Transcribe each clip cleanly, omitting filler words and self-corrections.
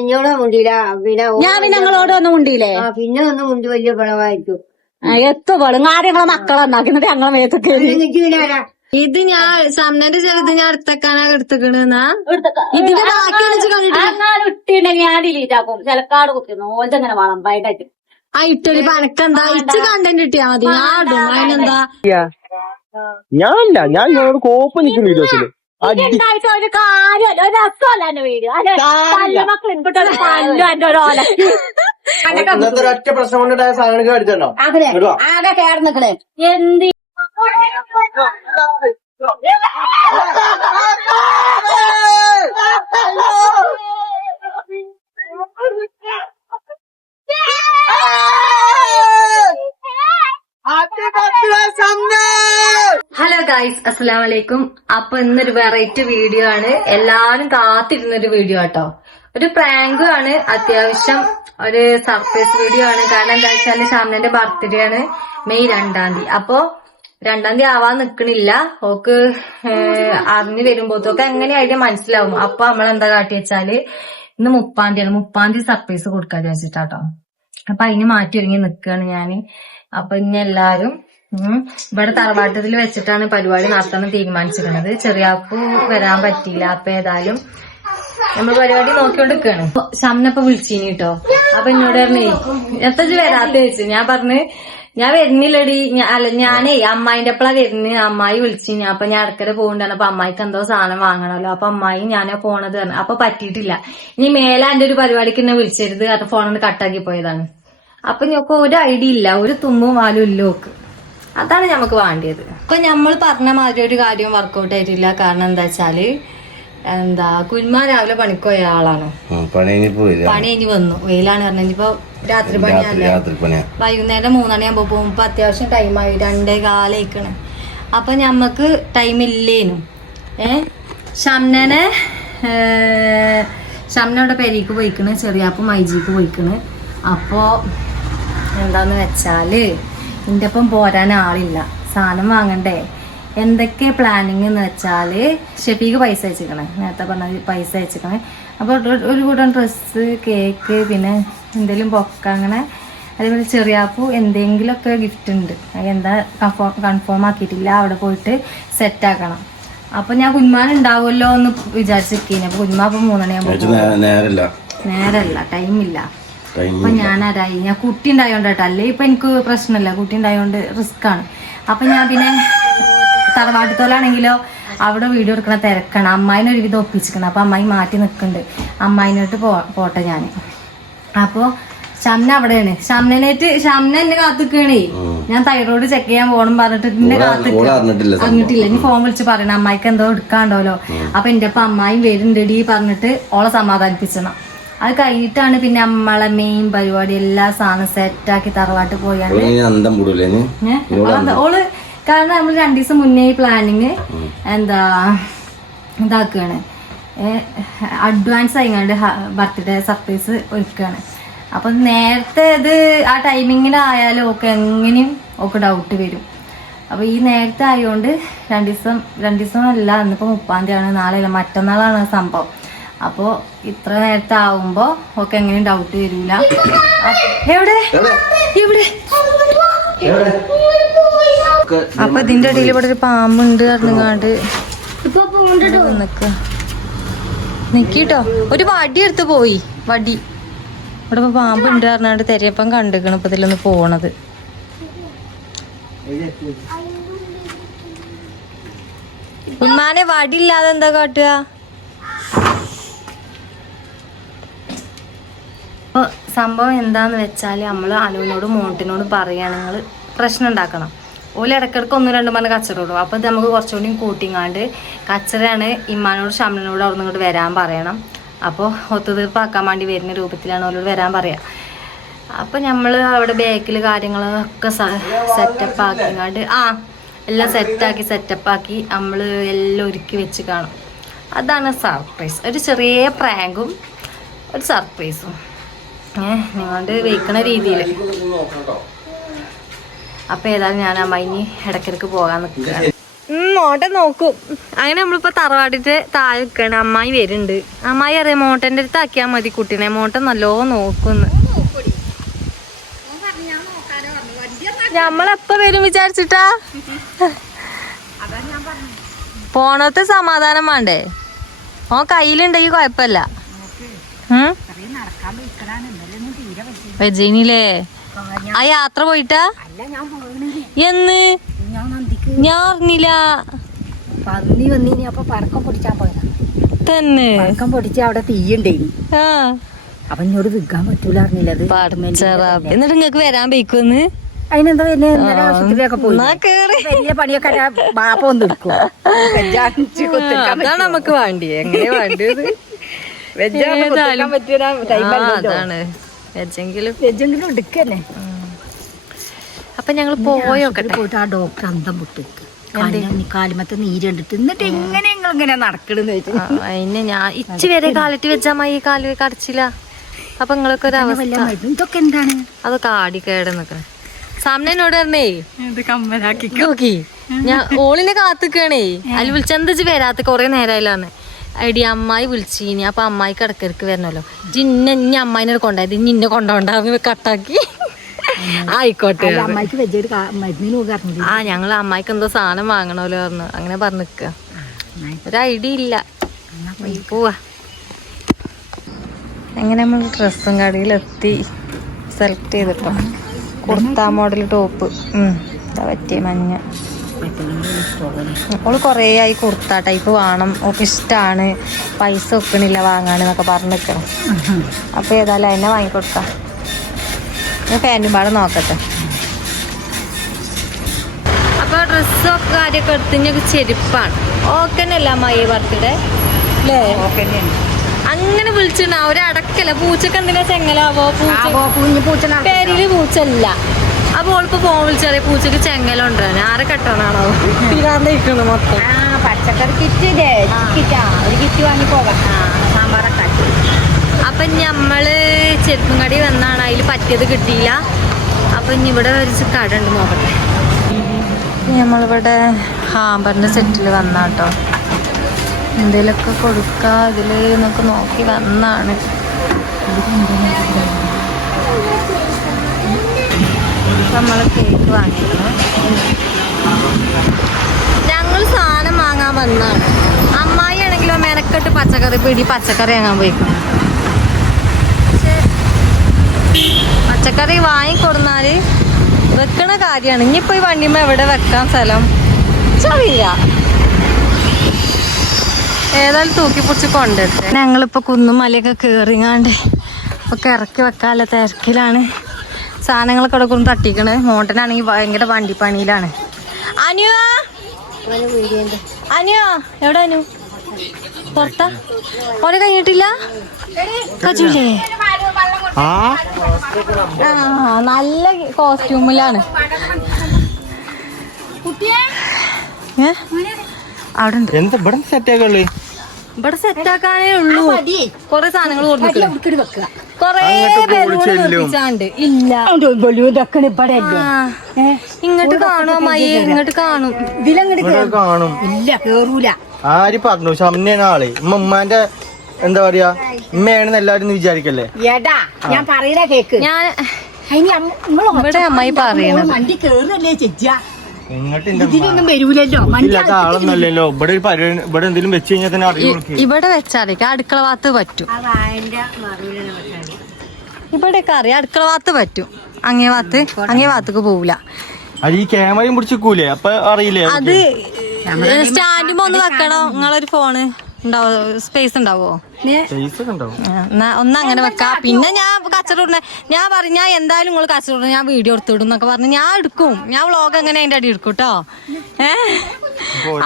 ഇഞ്ഞോടെ മുണ്ടില്ല. പിന്നെ ഞാൻ പിന്നെ ഞങ്ങളോടൊന്നും മുണ്ടിയില്ലേ? പിന്നെ ഒന്ന് മുണ്ടി വലിയ പിളവായിരിക്കും. എത്തു പെടും കാര്യങ്ങളെ മക്കളെന്നാക്കി എന്നിട്ട് ഞങ്ങളെ മേത്തൊക്കെ ഇത് ഞാൻ സമ്മന്റെ ചെറുത് ഞാൻ എടുത്തേക്കാനാ എടുത്തേക്കണെന്നാ ഇതിന്റെ ഇട്ടുണ്ടെങ്കിൽ ഞാൻ ഡിലീറ്റ് ആക്കും. ചിലക്കാട് കുത്തിന്നു ഓജങ്ങനെ വേണം ഭയങ്കര ആ ഇട്ടൊരു പനക്കെന്താ ഇച്ച് കണ്ടന്റ് കിട്ടിയാ മതി ഞാൻ ഇടും അതിനെന്താ. ഞാനില്ല, ഞാൻ ഞങ്ങളോട് കോപ്പം നിൽക്കുന്ന വീഡിയോസില് ഒരു കാര്യം ഒരു രസമല്ല എന്റെ വീഡിയോ മക്കൾ ഇൻപുട്ട് പല്ലോ എന്റെ ഓരോല ഇന്നത്തെ ഒറ്റ പ്രശ്നം കൊണ്ടിട്ടായ സാധനങ്ങൾ അടിച്ചോ ആകെ കേർന്നിക്കണേ എന്ത് ഹലോ ഗൈസ്, അസ്സലാമു അലൈക്കും. അപ്പൊ ഇന്നൊരു വെറൈറ്റി വീഡിയോ ആണ്, എല്ലാരും കാത്തിരുന്നൊരു വീഡിയോ കേട്ടോ. ഒരു പ്രാങ്കും ആണ്, അത്യാവശ്യം ഒരു സർപ്രൈസ് വീഡിയോ ആണ്. കാരണം എന്താ വെച്ചാല് ഷാമിന്റെ ബർത്ത്ഡേ ആണ് മെയ് 2-ാം തീയതി. അപ്പൊ 2-ാം തീയതി ആവാൻ നിക്കണില്ല, ഓക്ക് അറിഞ്ഞു വരുമ്പോഴത്തൊക്കെ എങ്ങനെയായിട്ട് മനസ്സിലാവും. അപ്പൊ നമ്മളെന്താ കാട്ടി വെച്ചാല് ഇന്ന് 30-ാം തീയതിയാണ്, 30-ാം തീയതി സർപ്രൈസ് കൊടുക്കാൻ വിചാരിച്ചിട്ടാട്ടോ. അപ്പൊ അതിന് മാറ്റി ഒരുങ്ങി നിക്കാണ് ഞാന്. അപ്പൊ ഇനി എല്ലാരും ഇവിടെ തറവാട്ടത്തിൽ വെച്ചിട്ടാണ് പരിപാടി നടത്താൻ തീരുമാനിച്ചിരുന്നത്. ചെറിയാപ്പു വരാൻ പറ്റിയില്ല. അപ്പൊ ഏതായാലും നമ്മൾ പരിപാടി നോക്കിക്കൊണ്ട് നിൽക്കുകയാണ്. ഷംനപ്പൊ വിളിച്ചിനി കേട്ടോ. അപ്പൊ എന്നോട് പറഞ്ഞേ എത്ര വരാത്ത വെച്ചു. ഞാൻ പറഞ്ഞ് ഞാൻ വരുന്നില്ലടി, അല്ല ഞാനേ അമ്മായിന്റെ എപ്പോഴാ വരുന്നത്, അമ്മായി വിളിച്ചിനി. അപ്പൊ ഞാൻ ഇടയ്ക്കര പോകണ്ടാണ്. അപ്പൊ അമ്മായിക്ക് എന്തോ സാധനം വാങ്ങണല്ലോ. അപ്പൊ അമ്മായി ഞാനാ പോണത് പറഞ്ഞു. അപ്പൊ പറ്റിയിട്ടില്ല. ഇനി മേലെ എന്റെ ഒരു പരിപാടിക്ക് എന്നെ വിളിച്ചരുത്, അത് ഫോണിന് കട്ടാക്കി പോയതാണ്. അപ്പൊ ഞങ്ങൾക്ക് ഒരു ഐഡിയ ഇല്ല, ഒരു തുമ്പും വാലും ഇല്ല ഓക്ക്. അതാണ് ഞമ്മക്ക് വേണ്ടിയത്. അപ്പൊ നമ്മൾ പറഞ്ഞ മാതിരി ഒരു കാര്യം വർക്കൗട്ട് ആയിട്ടില്ല. കാരണം എന്താ വെച്ചാല് കുൽമാൻ രാവിലെ പണിക്കോയ ആളാണ്, പണി കഴിഞ്ഞ് വന്നു. വെയിലാണ് പറഞ്ഞ ഇനിയിപ്പോ രാത്രി പണിയല്ല, വൈകുന്നേരം 3 മണിയാകുമ്പോ പോകും. ഇപ്പൊ അത്യാവശ്യം ടൈമായി, 2:15 അപ്പൊ ഞമ്മക്ക് ടൈം ഇല്ലേനും. ഷംനയുടെ പെരീക്ക് പോയിക്കണ്, ചെറിയാപ്പ് മൈജിക്ക് പോയിക്കണ്. അപ്പോ എന്താന്ന് വെച്ചാല് എന്റെ ഒപ്പം പോരാൻ ആളില്ല, സാധനം വാങ്ങണ്ടേ. എന്തൊക്കെ പ്ലാനിങ് എന്ന് വെച്ചാല് ഷെഫീക്ക് പൈസ അയച്ചിക്കണേ, നേരത്തെ പറഞ്ഞ പൈസ അയച്ചിക്കണേ. അപ്പൊ ഒരു കൂട്ടം ഡ്രസ്സ്, കേക്ക്, പിന്നെ എന്തെങ്കിലും പൊക്ക, അങ്ങനെ. അതേപോലെ ചെറിയാപ്പു എന്തെങ്കിലുമൊക്കെ ഗിഫ്റ്റ് ഉണ്ട്, എന്താ കൺഫേം ആക്കിയിട്ടില്ല. അവിടെ പോയിട്ട് സെറ്റ് ആക്കണം. അപ്പൊ ഞാൻ കുഞ്ഞുമാൻ ഉണ്ടാവുമല്ലോ എന്ന് വിചാരിച്ചിരിക്കേനെ. അപ്പൊ കുഞ്ഞുമാ ഇപ്പൊ 3 മണിയാകുമ്പോ നേരല്ല, ടൈമില്ല. അപ്പൊ ഞാനാരായി, ഞാൻ കുട്ടി ഉണ്ടായോണ്ട് കേട്ടോ. അല്ലേ ഇപ്പൊ എനിക്ക് പ്രശ്നമില്ല, കുട്ടി ഉണ്ടായോണ്ട് റിസ്ക് ആണ്. അപ്പൊ ഞാൻ പിന്നെ തറവാട്ടത്തോലാണെങ്കിലോ അവിടെ വീഡിയോ എടുക്കണ തിരക്കാണ്. അമ്മായിനെ ഒരുവിധം ഒപ്പിച്ചിക്കണം. അപ്പൊ അമ്മായി മാറ്റി നിൽക്കുന്നുണ്ട്, അമ്മായിനോട്ട് പോട്ടെ ഞാൻ. അപ്പൊ ഷംന അവിടെയാണ്, ഷംന എന്നെ കാത്തിക്കണേ. ഞാൻ തൈറോയ്ഡ് ചെക്ക് ചെയ്യാൻ പോകണം പറഞ്ഞിട്ട് എന്നെ അറിഞ്ഞിട്ടില്ല. ഇനി ഫോൺ വിളിച്ച് പറയണം അമ്മായിക്ക് എന്തോ എടുക്കാണ്ടല്ലോ. അപ്പൊ എന്റെ ഒപ്പം അമ്മായും വരുന്നുണ്ടെടി പറഞ്ഞിട്ട് ഓളെ സമാധാനിപ്പിച്ചണം. അത് കഴിഞ്ഞിട്ടാണ് പിന്നെ നമ്മളെ മെയിൻ പരിപാടി. എല്ലാ സാധനം സെറ്റാക്കി തറവാട്ട് പോയാണ് ഓള്. കാരണം നമ്മൾ 2 ദിവസം മുന്നേ പ്ലാനിങ് ഇതാക്കുകയാണ്, അഡ്വാൻസ് ആയിങ്ങാണ്ട് ബർത്ത്ഡേ സർപ്രൈസ് ഒരുക്കുകയാണ്. അപ്പൊ നേരത്തെ ഇത് ആ ടൈമിങ്ങിനായാലും ഒക്കെ എങ്ങനെയും ഒക്കെ ഡൗട്ട് വരും. അപ്പൊ ഈ നേരത്തെ ആയതുകൊണ്ട് 2 ദിവസം അല്ല, ഇന്നിപ്പോ 30-ാം തീയതിയാണ്, നാളെയല്ല മറ്റന്നാളാണ് സംഭവം. അപ്പോ ഇത്ര നേരത്തെ ആവുമ്പോ ഒക്കെ എങ്ങനെയും ഡൗട്ട് വരൂല. എവിടെ അപ്പൊ ഇതിന്റെ ഇടയിൽ ഇവിടെ ഒരു പാമ്പുണ്ട് അറിഞ്ഞാണ്ട് നിക്കട്ടോ. ഒരു വടി എടുത്ത് പോയി, വടി ഇവിടെ ഇപ്പൊ പാമ്പുണ്ട് അറിഞ്ഞാണ്ട് തെരയപ്പം കണ്ടിക്കണ്. ഇപ്പൊ ഇതിലൊന്ന് പോണത്. ഉമ്മാനെ വടി ഇല്ലാതെ എന്താ കാട്ടുക? അപ്പോൾ സംഭവം എന്താന്ന് വെച്ചാൽ നമ്മൾ അനുവിനോട് മോട്ടിനോട് പറയുകയാണ്, നിങ്ങൾ പ്രശ്നം ഉണ്ടാക്കണം. ഓല് ഇടയ്ക്കിടയ്ക്ക് 1-2 പറഞ്ഞ് കച്ചറ ഇടും. അപ്പോൾ നമുക്ക് കുറച്ചുകൂടി കൂട്ടിങ്ങാണ്ട് കച്ചറയാണ് ഇമ്മാനോട് ഷംനോട് അവിടെ നിന്ന് വരാൻ പറയണം. അപ്പോൾ ഒത്തുതീർപ്പാക്കാൻ വേണ്ടി വരുന്ന രൂപത്തിലാണ് അവരോട് വരാൻ പറയുക. അപ്പോൾ നമ്മൾ അവിടെ ബാക്കിൽ കാര്യങ്ങളൊക്കെ സെറ്റപ്പ് ആക്കിങ്ങാണ്ട് എല്ലാം സെറ്റപ്പാക്കി നമ്മൾ എല്ലാം ഒരുക്കി വെച്ച് കാണും. അതാണ് സർപ്രൈസ്. ഒരു ചെറിയ പ്രാങ്കും ഒരു സർപ്രൈസും നിങ്ങളുടെ വെയ്ക്കണ രീതിയിൽ. അപ്പൊ ഏതായാലും ഞാൻ അമ്മായിനി ഇടയ്ക്കിടയ്ക്ക് പോകാൻ നിൽക്കുകയാണ്. മോട്ടൻ നോക്കും. അങ്ങനെ നമ്മളിപ്പോ തറവാടിന്റെ താഴെ നിൽക്കാണ്. അമ്മായി വരുന്നുണ്ട്. അമ്മായി അറിയാം മോട്ടന്റെ അടുത്ത് ആക്കിയാ മതി കുട്ടീനെ. മോട്ടൻ നല്ലോ നോക്കുന്നു. നമ്മളെപ്പ വരും വിചാരിച്ചിട്ടാ? പോണത്തെ സമാധാനം വേണ്ടേ? ഓ കയ്യിലുണ്ടെങ്കി കൊഴപ്പല്ല. വെജീനില്ലേ ആ യാത്ര പോയിട്ടാ? എന്ന് ഞാൻ അറിഞ്ഞില്ല. പന്നി വന്നിനി അപ്പൊ പടക്കം പൊടിച്ചാൻ പോയതാ. തന്നെ പടക്കം പൊടിച്ച അവിടെ തീയുണ്ടേനി. ആ അപ്പൊ ഇന്നോട് വിൽക്കാൻ പറ്റൂല അറിഞ്ഞില്ല. അത് എന്നിട്ട് നിങ്ങക്ക് വരാൻ പോയിക്കൊന്ന്? അതിനെന്താ പിന്നെ ഇന്നലെ ആശുപത്രിയൊക്കെ പോയി. വലിയ പണിയൊക്കെ ബാപ്പ ഒന്ന് എടുക്കും. അതാണ് നമുക്ക് വേണ്ടി. എങ്ങനെ വേണ്ടിയത്? അതാണ് വെജെങ്കിലും എടുക്കന്നെ. അപ്പൊ ഞങ്ങള് പോയോക്കട്ടെ. പോയിട്ട് ആ ഡോക്ടർ അന്തം പൊട്ടിക്ക് കാലുമത്തെ നീര് കണ്ടിട്ട് എന്നിട്ട് എങ്ങനെ നിങ്ങൾ ഇങ്ങനെ നടക്കണെന്ന് വെച്ചു. അതിന് ഞാൻ ഇച്ച് വരെ കാലിട്ട് വെച്ചാ മതി. കാല് കടച്ചില്ല. അപ്പൊ നിങ്ങളൊക്കെ ഒരു അവസ്ഥ. ഇതൊക്കെ എന്താണ്? അതൊക്കെ ആടിക്കേടെ നിക്കണേ. സാമനോട് പറഞ്ഞേ കമ്മലാക്കി നോക്കി ഞാൻ ഓളിനെ കാത്തിക്കണേ. അതിൽ വിളിച്ചെന്താ വരാത്ത കൊറേ നേരമായില്ലാന്ന്. എടി അമ്മായി വിളിച്ചിനി. അപ്പൊ അമ്മായി കിടക്കിടക്ക് വരണല്ലോ. ഇനി അമ്മായിനോട് കൊണ്ടായത് ഇനി ഇന്നെ കൊണ്ടോണ്ടാന്ന് കട്ടാക്കി. ആയിക്കോട്ടെ. അമ്മായിക്ക് വെച്ചൊരു മരുന്നിന് പറഞ്ഞു. ആ ഞങ്ങള് അമ്മായിക്ക് എന്തോ സാധനം വാങ്ങണമല്ലോ പറഞ്ഞു. അങ്ങനെ പറഞ്ഞു നിക്ക. ഒരു ഐഡിയ ഇല്ല. പോവാ. എങ്ങനെ നമ്മൾ ഡ്രസ്സും കടയിലെത്തി സെലക്ട് ചെയ്തിട്ടോ. കുർത്ത മോഡൽ ടോപ്പ് എന്താ പറ്റിയ മഞ്ഞ. ഓള് കൊറേ ആയി കുർത്ത ടൈപ്പ് വേണം. ഓക്ക് ഇഷ്ടാണ്. പൈസ വെക്കണില്ല വാങ്ങാനെന്നൊക്കെ പറഞ്ഞു നിക്കണം. അപ്പൊ ഏതായാലും അതിനെ വാങ്ങിക്കൊടുക്കാം. ഞാൻ പാൻറ്റും പാടെ നോക്കട്ടെ. അപ്പൊ ഡ്രസ്സൊക്കെ കാര്യമൊക്കെ എടുത്ത് ചെരുപ്പാണ്. ഓക്കെന്നല്ല അമ്മായി ബർത്ത്ഡേ അല്ലേ? അങ്ങനെ വിളിച്ചിട്ടുണ്ടാ ഒരടക്കല്ല. പൂച്ചക്ക് എന്തിനാ ചെങ്ങലാവോ? പേരില് പൂച്ചല്ല. അപ്പൊ ഓളിപ്പോ ഫോൺ വിളിച്ചറിയ പൂച്ചക്ക് ചെങ്ങലുണ്ടാണ്. ആരെ കെട്ടണാണോ തീരാന്നിരിക്കുന്നു മൊത്തം. പച്ചക്കറി കിറ്റ് വാങ്ങി പോകാം. സാമ്പാറൊക്കെ. അപ്പൊ നമ്മള് ചെരുപ്പും കടി വന്നാണ്. അതിൽ പറ്റിയത് കിട്ടിയില്ല. അപ്പൊ ഇനി ഇവിടെ ഒരു കട ഉണ്ട് നോക്കട്ടെ. നമ്മളിവിടെ ഹാമ്പറിന്റെ സെറ്റിൽ വന്നാട്ടോ. എന്തേലൊക്കെ കൊടുക്കാ ഇതില് എന്നൊക്കെ നോക്കി വന്നാണ്. നമ്മള് കേക്ക് വാങ്ങിയിരുന്നു. ഞങ്ങൾ സാധനം വാങ്ങാൻ വന്നാണ്. അമ്മായി ആണെങ്കിലോ മെനക്കെട്ട് പച്ചക്കറി പിടി പച്ചക്കറി വാങ്ങാൻ പോയിക്കണം. പച്ചക്കറി വാങ്ങിക്കൊടുന്നാല് വെക്കണ കാര്യമാണ്. ഇനിയിപ്പോ ഈ വണ്ടിമ്മ എവിടെ വെക്കാൻ സ്ഥലം ചെറിയ ഏതായാലും തൂക്കി പൊടിച്ച് കൊണ്ടെടുത്ത്. ഞങ്ങളിപ്പോ കുന്നും മലയൊക്കെ കേറിങ്ങാണ്ട് ഒക്കെ ഇറക്കി വെക്കാനുള്ള തിരക്കിലാണ്. സാധനങ്ങളൊക്കെ ഇവിടെ കൊണ്ട് തട്ടിക്കണ്. മോട്ടനാണെങ്കിൽ ഭയങ്കര വണ്ടിപ്പണിയിലാണ്. അനുവാ അനുവാ എവിടെ അനു? പുറത്താ? ഓനെ കഴിഞ്ഞിട്ടില്ല? കജൂലേ? ആ നല്ല കോസ്റ്റ്യൂമിലാണ്. അവിടെ ഇവിടെ സെറ്റ് ആക്കാനേ ഉള്ളൂ. കൊറേ സാധനങ്ങൾ കൊടുത്തിട്ടുണ്ട്. കൊറേ ബലൂണിച്ചാണ്ട് ഇല്ല. ഇങ്ങോട്ട് കാണും അമ്മായി. ഇങ്ങോട്ട് കാണും. കാണും. ഇല്ല കേറൂല. ആര് പറഞ്ഞു? ഷംനയാണ് ആള്. ഉമ്മാന്റെ എന്താ പറയാ ഉമ്മയാണെന്ന് എല്ലാരും വിചാരിക്കല്ലേ? എടാ ഞാൻ പറയണ കേക്ക്. ഞാൻ ഇവിടെ അമ്മായി പറയണത് വണ്ടി കേറല്ലേ ചേച്ചാ. ഇതിലൊന്നും വരൂലല്ലോ. ആളൊന്നല്ലോ. ഇവിടെ ഇവിടെ എന്തെങ്കിലും വെച്ച് കഴിഞ്ഞാൽ തന്നെ അറിയാം. ഇവിടെ വെച്ചാലേ അടുക്കള ഭാഗത്ത് പറ്റും. ഇവിടെയൊക്കെ അറിയാം അടുക്കള ഭാഗത്ത് പറ്റും. അങ്ങേ ഭാഗത്തേക്ക് പോവില്ല. അത് ഈ ക്യാമറയും പിടിച്ചിക്കൂലേ? അപ്പൊ അറിയില്ലേ? അത് സ്റ്റാൻഡുമ്പോ ഒന്ന് വെക്കണോ? നിങ്ങളൊരു ഫോണ് ഉണ്ടാവോ? സ്പേസ് ഉണ്ടാവോ? ഒന്നങ്ങനെ വെക്കാം. പിന്നെ ഞാൻ കച്ചറ ഞാൻ പറഞ്ഞു ഞാൻ എന്തായാലും നിങ്ങൾ കച്ചറ ഞാൻ വീഡിയോ എടുത്തിടും എന്നൊക്കെ പറഞ്ഞു. ഞാൻ എടുക്കും. ഞാൻ വ്ളോഗ് എങ്ങനെ അതിന്റെ അടി എടുക്കും കേട്ടോ.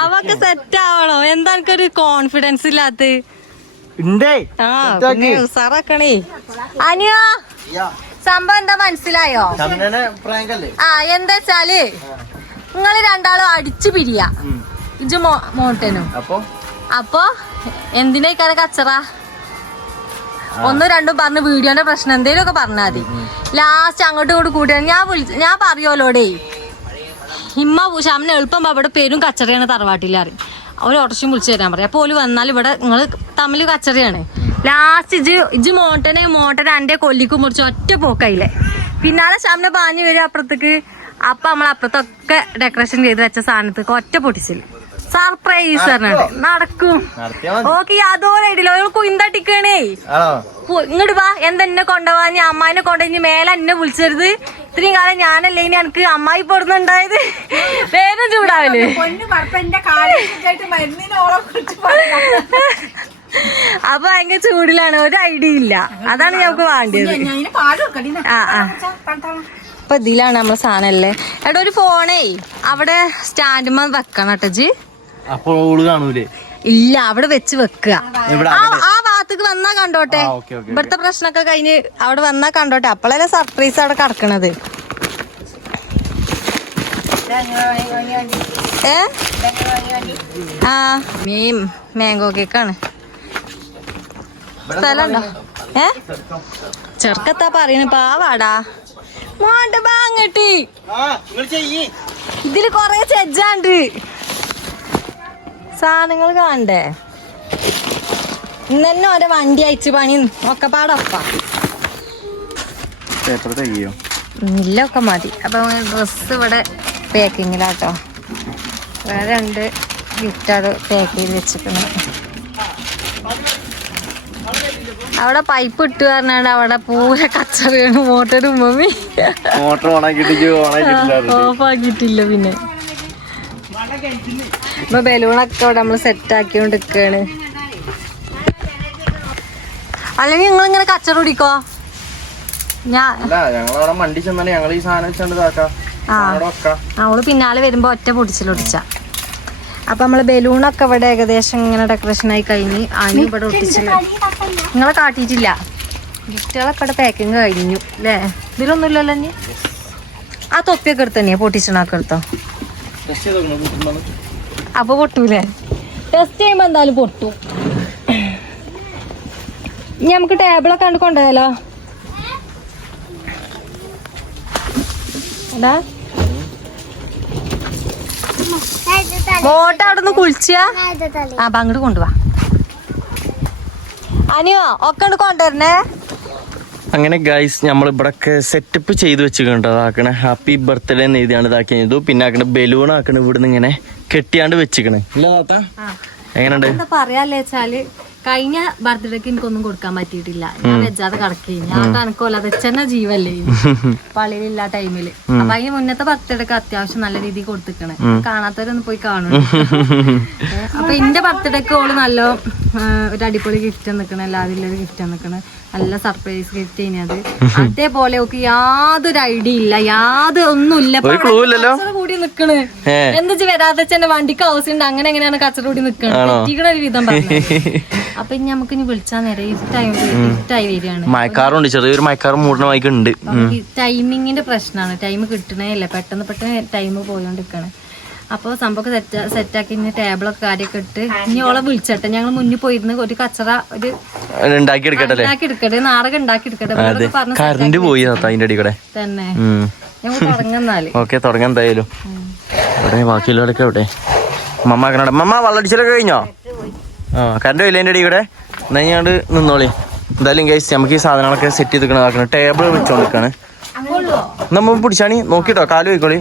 അവക്ക് സെറ്റ് ആവണോ? എന്താ എനിക്കൊരു കോൺഫിഡൻസ് ഇല്ലാത്ത? ഉസാറാക്കണേ. അനിയോ സംഭവം എന്താ മനസ്സിലായോ? ആ എന്താ വെച്ചാല് നിങ്ങള് രണ്ടാളും അടിച്ചു പിരിയാ. ഇജ് മോട്ടനും. അപ്പൊ എന്തിനേക്കാരെ കച്ചറ? ഒന്നും രണ്ടും പറഞ്ഞ് വീഡിയോന്റെ പ്രശ്നം എന്തേലും ഒക്കെ പറഞ്ഞാൽ മതി. ലാസ്റ്റ് അങ്ങോട്ടും ഇങ്ങോട്ട് കൂട്ടിയാണ് ഞാൻ പറയുമല്ലോടേ. ഹിമ്മ ഷംന എളുപ്പം അവിടെ പേരും കച്ചറയാണ് തറവാട്ടിലറി ഒരു ഓട്ടോറിക്ഷ വിളിച്ചു തരാൻ പറയാം. അപ്പോൾ ഓല് വന്നാൽ ഇവിടെ നിങ്ങൾ തമ്മിൽ കച്ചറയാണ്. ലാസ്റ്റ് ഇജ് മോട്ടനെ എന്റെ കൊല്ലിക്ക് മുറിച്ച് ഒറ്റ പോക്കയില്ലേ. പിന്നാലെ ഷംന പാഞ്ഞു വരും അപ്പുറത്തേക്ക്. അപ്പൊ നമ്മളപ്പുറത്തൊക്കെ ഡെക്കറേഷൻ ചെയ്ത് വെച്ച സാധനത്തേക്ക് ഒറ്റ പൊട്ടിച്ചില്ല. സർപ്രൈസ് പറഞ്ഞിട്ട് നടക്കും. ഓക്കെ യാതൊരു ഐഡിയ കുന്തട്ടിക്കണേ. ഇങ്ങോട്ട് വാ. എന്തെന്നെ കൊണ്ടുപോവാ. ഞാൻ അമ്മായിനെ കൊണ്ടുപോയി മേലെ എന്നെ വിളിച്ചരുത്. ഇത്രയും കാലം ഞാനല്ലേ ഇനി എനിക്ക് അമ്മായി പൊടുന്നുണ്ടായത്. വേഗം ചൂടാവല്. അപ്പൊ ഭയങ്കര ചൂടിലാണ്. ഒരു ഐഡിയ ഇല്ല. അതാണ് ഞങ്ങൾക്ക് വേണ്ടത്. അപ്പൊ ഇതിലാണ് നമ്മളെ സാധനം അല്ലേ. എടാ ഒരു ഫോണേ അവിടെ സ്റ്റാൻഡുമ്മ വെക്കണം കേട്ടോ ജി. അപ്പോൾ ഓള് കാണൂലേ? ഇല്ല അവിടെ വെച്ച് വെക്കുക. ആ ഭാഗത്തേക്ക് വന്നാ കണ്ടോട്ടെ. ഇവിടുത്തെ പ്രശ്നമൊക്കെ കഴിഞ്ഞ് അവിടെ വന്നാ കണ്ടോട്ടെ. അപ്പോഴല്ലേ സർപ്രൈസ് അവിടെ കിടക്കണത്. ആ മാംഗോ കേക്കാണ്. സ്ഥലമുണ്ടോ? ചെറുക്കത്താ പറയണ പാവാടാ. മോണ്ട ബാങ്ങട്ടി ഇതില് കൊറേ ചെജ്ജാണ്ട് സാധനങ്ങൾ കാണണ്ടേ. ഇന്നെ ഓരോ വണ്ടി അയച്ചു പണി ഒക്കെ പാടൊപ്പ ഇല്ല ഒക്കെ മതി. അപ്പൊ ഡ്രസ് ഇവിടെ പാക്കിങ്ങിലാട്ടോ. വേറെ 2 ഗിഫ്റ്റ് അത് പാക്ക് ചെയ്ത് വെച്ചിട്ടുണ്ട്. അവിടെ പൈപ്പ് ഇട്ട് പറഞ്ഞാണ്ട് അവിടെ പൂര കച്ചറിയാണ്. മോട്ടറും മമ്മി ഓഫാക്കിട്ടില്ല. പിന്നെ ഇപ്പൊ ബലൂണൊക്കെ അവിടെ നമ്മള് സെറ്റ് ആക്കിയോണ്ട് നിക്കാണ്. അല്ലെങ്കിൽ നിങ്ങൾ ഇങ്ങനെ കച്ചറ കുടിക്കോ? അവള് പിന്നാലെ വരുമ്പോ ഒറ്റ പൊടിച്ചിലൊടിച്ച. അപ്പൊ നമ്മള് ബലൂണൊക്കെ ഇവിടെ ഏകദേശം ഇങ്ങനെ ഡെക്കറേഷൻ ആയി കഴിഞ്ഞ് ആനി ഇവിടെ ഒട്ടിച്ചില്ല. നിങ്ങളെ കാട്ടിയിട്ടില്ല. ഗിഫ്റ്റുകളൊക്കെ ഇവിടെ പാക്കിങ് കഴിഞ്ഞു അല്ലേ? ഇതിലൊന്നും ഇല്ലല്ലോ. ഇനി ആ തൊപ്പിയൊക്കെ എടുത്ത് തന്നെയാ പൊട്ടിച്ചണൊക്കെ എടുത്തോ. അപ്പൊ പൊട്ടൂലേ? ടെസ്റ്റ് ചെയ്യുമ്പോ എന്തായാലും പൊട്ടും. ഇനി നമുക്ക് ടേബിളൊക്കെ കണ്ട് കൊണ്ടുപോയാലോ? എന്താ മോട്ട അവിടെ നിന്ന് കുളിച്ചാ? ആ അങ്ങോട്ട് കൊണ്ടുപോവാ. അനിയോ ഒക്കെ കൊണ്ടുവരണേ. അങ്ങനെ ഗൈസ് നമ്മൾ ഇവിടെ സെറ്റപ്പ് ചെയ്ത് വെച്ചിട്ടുണ്ട്. അതാക്കണ ഹാപ്പി ബർത്ത്ഡേ എന്ന് എഴുതിയാണ് ഇതാക്കി ചെയ്തു. പിന്നെ ആക്കണ ബലൂൺ ആക്കണ ഇവിടുന്ന് ഇങ്ങനെ കെട്ടിയാണ്ട് വെച്ചിക്കണേ. എങ്ങനെയുണ്ട്? എന്താ പറയാല്ലേ വെച്ചാല് കഴിഞ്ഞ ബർത്ത്ഡേക്ക് എനിക്കൊന്നും കൊടുക്കാൻ പറ്റിയിട്ടില്ല. ഞാൻ വെച്ചാതെ കിടക്കുകയും ഞാൻ കണക്കോല വെച്ചെന്നെ ജീവല്ലേ പള്ളിയിലില്ല ടൈമില്. അപ്പൊ അതിന് മുന്നത്തെ ബർത്ത്ഡേക്ക് അത്യാവശ്യം നല്ല രീതിയിൽ കൊടുത്തിക്കണേ. കാണാത്തവരൊന്ന് പോയി കാണും. അപ്പൊ എന്റെ ബർത്ത്ഡേക്ക് ഓള് നല്ല ഒരു അടിപൊളി ഗിഫ്റ്റ് നിക്കണേ. എല്ലാവരും ഒരു ഗിഫ്റ്റ് നിക്കണേ. നല്ല സർപ്രൈസ് ഗിഫ്റ്റ് കഴിഞ്ഞത്. അതേപോലെ ഒക്കെ യാതൊരു ഐഡിയ ഇല്ല. യാതൊന്നുമില്ല. കൂടി നിക്കണ്. എന്താ വരാതെ എന്റെ വണ്ടിക്ക് ഹൗസുണ്ട്. അങ്ങനെ എങ്ങനെയാണ് കച്ചറ കൂടി നിക്കണ ഒരു വിധം പറഞ്ഞു. അപ്പൊ ഇനി നമുക്ക് ഇനി വിളിച്ചാൽ നേരെ ഇഫ്റ്റായി വരികയാണ്. മഴക്കാറുണ്ട്, ചെറിയൊരു മഴക്കാറ് മൂടണ വായിക്കുന്നുണ്ട്. ടൈമിങ്ങിന്റെ പ്രശ്നമാണ്. ടൈം കിട്ടണേ ഇല്ല. പെട്ടെന്ന് ടൈം പോയോണ്ടിരിക്കണേ. അപ്പൊ സംഭവം സെറ്റാക്കി ഇനി ടേബിളൊക്കെ കാര്യമൊക്കെ ഇട്ട് ഇനി ഓളെ വിളിച്ചട്ടെ. ഞങ്ങൾ മുന്നിൽ പോയിരുന്ന് ഒരു കച്ചറ ഒരു ഉണ്ടാക്കി എടുക്കട്ടെ. നാടകം ഉണ്ടാക്കി എടുക്കട്ടെ. കറണ്ട് പോയി അതിന്റെ അടി കൂടെ തന്നെ ഞങ്ങൾ തുടങ്ങുന്നാല്. ഓക്കെ തുടങ്ങാൻ എന്തായാലും. ഇവിടെ ബാക്കിയുള്ളവരൊക്കെ ഇവിടെ മമ്മ വള്ളടിച്ചിലൊക്കെ കഴിഞ്ഞോ? കറണ്ട് പോയില്ല അതിന്റെ അടി കൂടെ. എന്നാ ഞാൻ നിന്നോളി. എന്തായാലും ഗൈസ് നമുക്ക് ഈ സാധനങ്ങളൊക്കെ സെറ്റ് ചെയ്തിരിക്കണ ടേബിൾ വെച്ചോണ്ടിരിക്കാണ്. നമ്മ പിടിച്ചാണി നോക്കിട്ടോ. കാല് പോയിക്കോളി.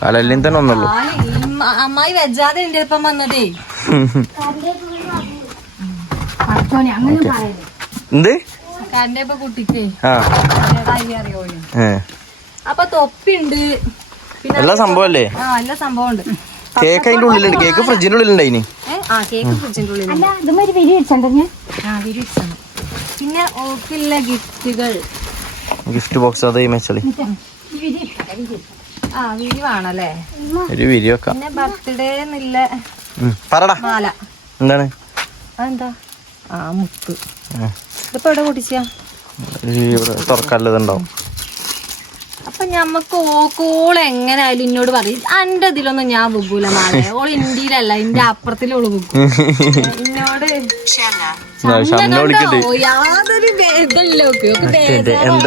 കാലെല്ലാം തന്നെ ഒന്നുള്ളൂ. അമ്മായി വെജാതെ എന്റെ ഇപ്പം വന്നതേ. എന്ത് കുട്ടിക്ക് അപ്പൊ തൊപ്പിണ്ട്. എല്ലാ സംഭവല്ലേ? എല്ലാ സംഭവം ഉണ്ട്. കേക്ക് അതിന്റെ ഉള്ളിലുണ്ട്. കേക്ക് ഫ്രിഡ്ജിന്റെ ഉള്ളിലുണ്ടായിനി. കേക്ക് ഫ്രിഡ്ജിന്റെ ഉള്ളിൽ. പിന്നെ ഓക്കില്ല ഗിഫ്റ്റുകൾ. ഗിഫ്റ്റ് ബോക്സ് അതേ മെച്ചളി. വിരിവാണല്ലേ? ഒരു വിരി വെക്കാം. പിന്നെ ബർത്ത്ഡേ എന്നില്ല മാല. എന്താണ് അതെന്താ? മുത്ത്. ഇതിപ്പോ എവിടെ പൊട്ടിച്ചാ? തുറക്കാനുള്ളതുണ്ടാവും. അപ്പൊ ഞമ്മക്ക് ഓക്കോള് എങ്ങനെയായാലും എന്നോട് പറയും എന്റെ ഇതിലൊന്നും ഞാൻ വെക്കൂല മാളെ. ഓള് ഇന്ത്യയിലല്ല, ഇന്ത്യ അപ്പുറത്തിലോള് വെക്കും. എന്നോട് യാതൊരു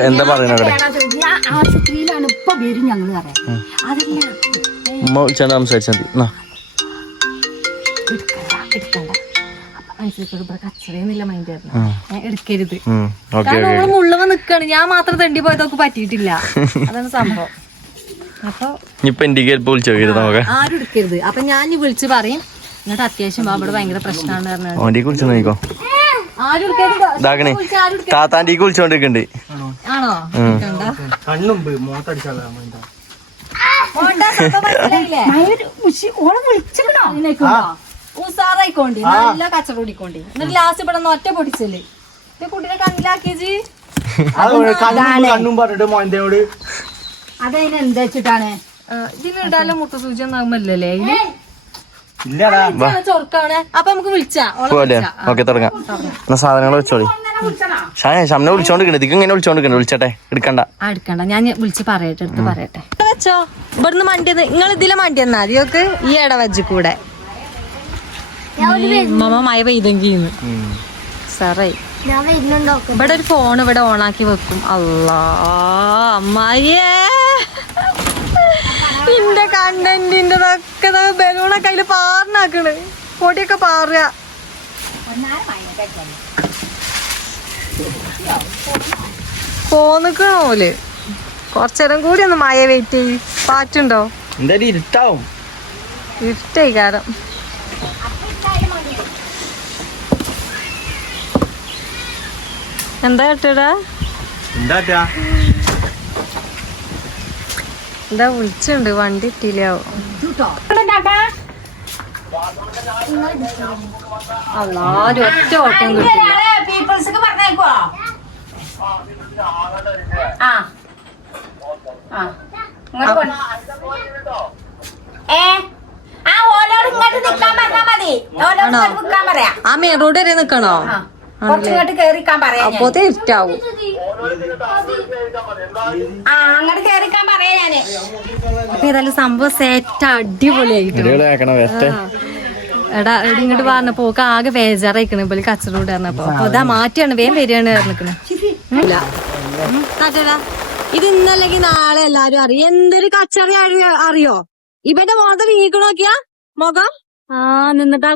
എന്താ പറയുന്നത്? ആശുപത്രിയിലാണ് ഇപ്പൊ വരും ഞങ്ങള് പറയാം. അതല്ല ഉമ്മ വിളിച്ചാണ്ട് സംസാരിച്ചാൽ മതി. എന്നാ എടുക്കരുത്. മുള്ളവ നിക്കാണ്, ഞാൻ മാത്രം തെണ്ടി പോയതൊക്കെ പറ്റിയിട്ടില്ല. അതാണ് സംഭവം. അപ്പൊ ഇപ്പൊ ഇൻഡിക്കേറ്റ് വിളിച്ചോ ആരും എടുക്കരുത്. അപ്പൊ ഞാൻ വിളിച്ച് പറയും എന്നിട്ട് അത്യാവശ്യം അവിടെ ഭയങ്കര പ്രശ്നമാണ് പറഞ്ഞത്. ആരും ഇതാക്കണേ താത്താന്റിക്ക് വിളിച്ചോണ്ടിരിക്കണ്ട്. ആണോ? ഉസാറായിക്കോണ്ടി നല്ല കച്ചറോടിക്കോണ്ടി. എന്നിട്ട് ലാസ്റ്റ് ഇവിടെ ഒറ്റ പൊടിച്ചല്ലേ കുട്ടീനെ കണ്ണിലാക്കിയത്. അതതിന് എന്താ വെച്ചിട്ടാണ് ഇതിലിടാലും മുട്ട സൂചി ഒന്നാകുമ്പല്ലേ ചൊറുക്കാണ്. അപ്പൊ നമുക്ക് വിളിച്ചാ ഓക്കെ തുടങ്ങാം. എന്നാ സാധനങ്ങൾ വെച്ചോളി. ഷംനെ വിളിച്ചോണ്ടിരിക്കണേ, ഇതിക്ക് ഇങ്ങനെ വിളിച്ചോണ്ടിരിക്കണേ. വിളിച്ചട്ടെ, എടുക്കണ്ട എടുക്കണ്ട, ഞാൻ വിളിച്ച് പറയട്ടെ, എടുത്ത് പറയട്ടെ. വെച്ചോ ഇവിടുന്ന് മണ്ടി നിങ്ങൾ ഇതിലെ മണ്ടി എന്നാ അതിയൊക്കെ ഈ ഇടവജ്ജി കൂടെ മമ്മ മഴ പെയ്തെങ്കിന്ന് സാറേ. ഇവിടെ ഒരു ഫോൺ ഇവിടെ ഓണാക്കി വെക്കും. അല്ലാ അമ്മായിയേ, ഇന്റെ കണ്ടന്റിന്റെതൊക്കെ ബലൂണൊക്കെ അതില് പാറിനാക്കണ്, പൊടിയൊക്കെ പാറുക. പോന്നിക്കണോല് കൊറച്ചേരം കൂടി ഒന്ന് മഴ വെയിറ്റ് ചെയ്യ്. പാറ്റുണ്ടോ? ഇരുട്ടാവും. ഇരുട്ടായി കാരം. എന്താ കേട്ടടാ? എന്താ വിളിച്ചുണ്ട്, വണ്ടി ഇട്ടില്ലാവോ? അല്ലാരും ഒറ്റ ഓട്ടം കിട്ടില്ല. പീപ്പിൾസ് പറഞ്ഞേക്കോ? ആ ആ മെയിൻ റോഡ് വരെ നിക്കണോ? അപ്പൊ ഇരുട്ടാവും. അപ്പൊ ഏതായാലും സംഭവം സെറ്റ് അടിപൊളിയായിട്ട്. എടാ ഇങ്ങോട്ട് പറഞ്ഞപ്പോ ആകെ ബേജാറായിക്കണ പോലെ കച്ചറോട് പറഞ്ഞപ്പോ അപ്പൊ ഇതാ മാറ്റിയാണ് വേഗം വരികയാണ് പറഞ്ഞിക്കണേ. ഇത് ഇന്നല്ലെങ്കിൽ നാളെ എല്ലാരും അറിയും. എന്തൊരു കച്ചറി അറിയോ? ഇവന്റെ മുഖത്ത് വീക്കണ നോക്കിയാ മുഖം നിന്നിട്ടാ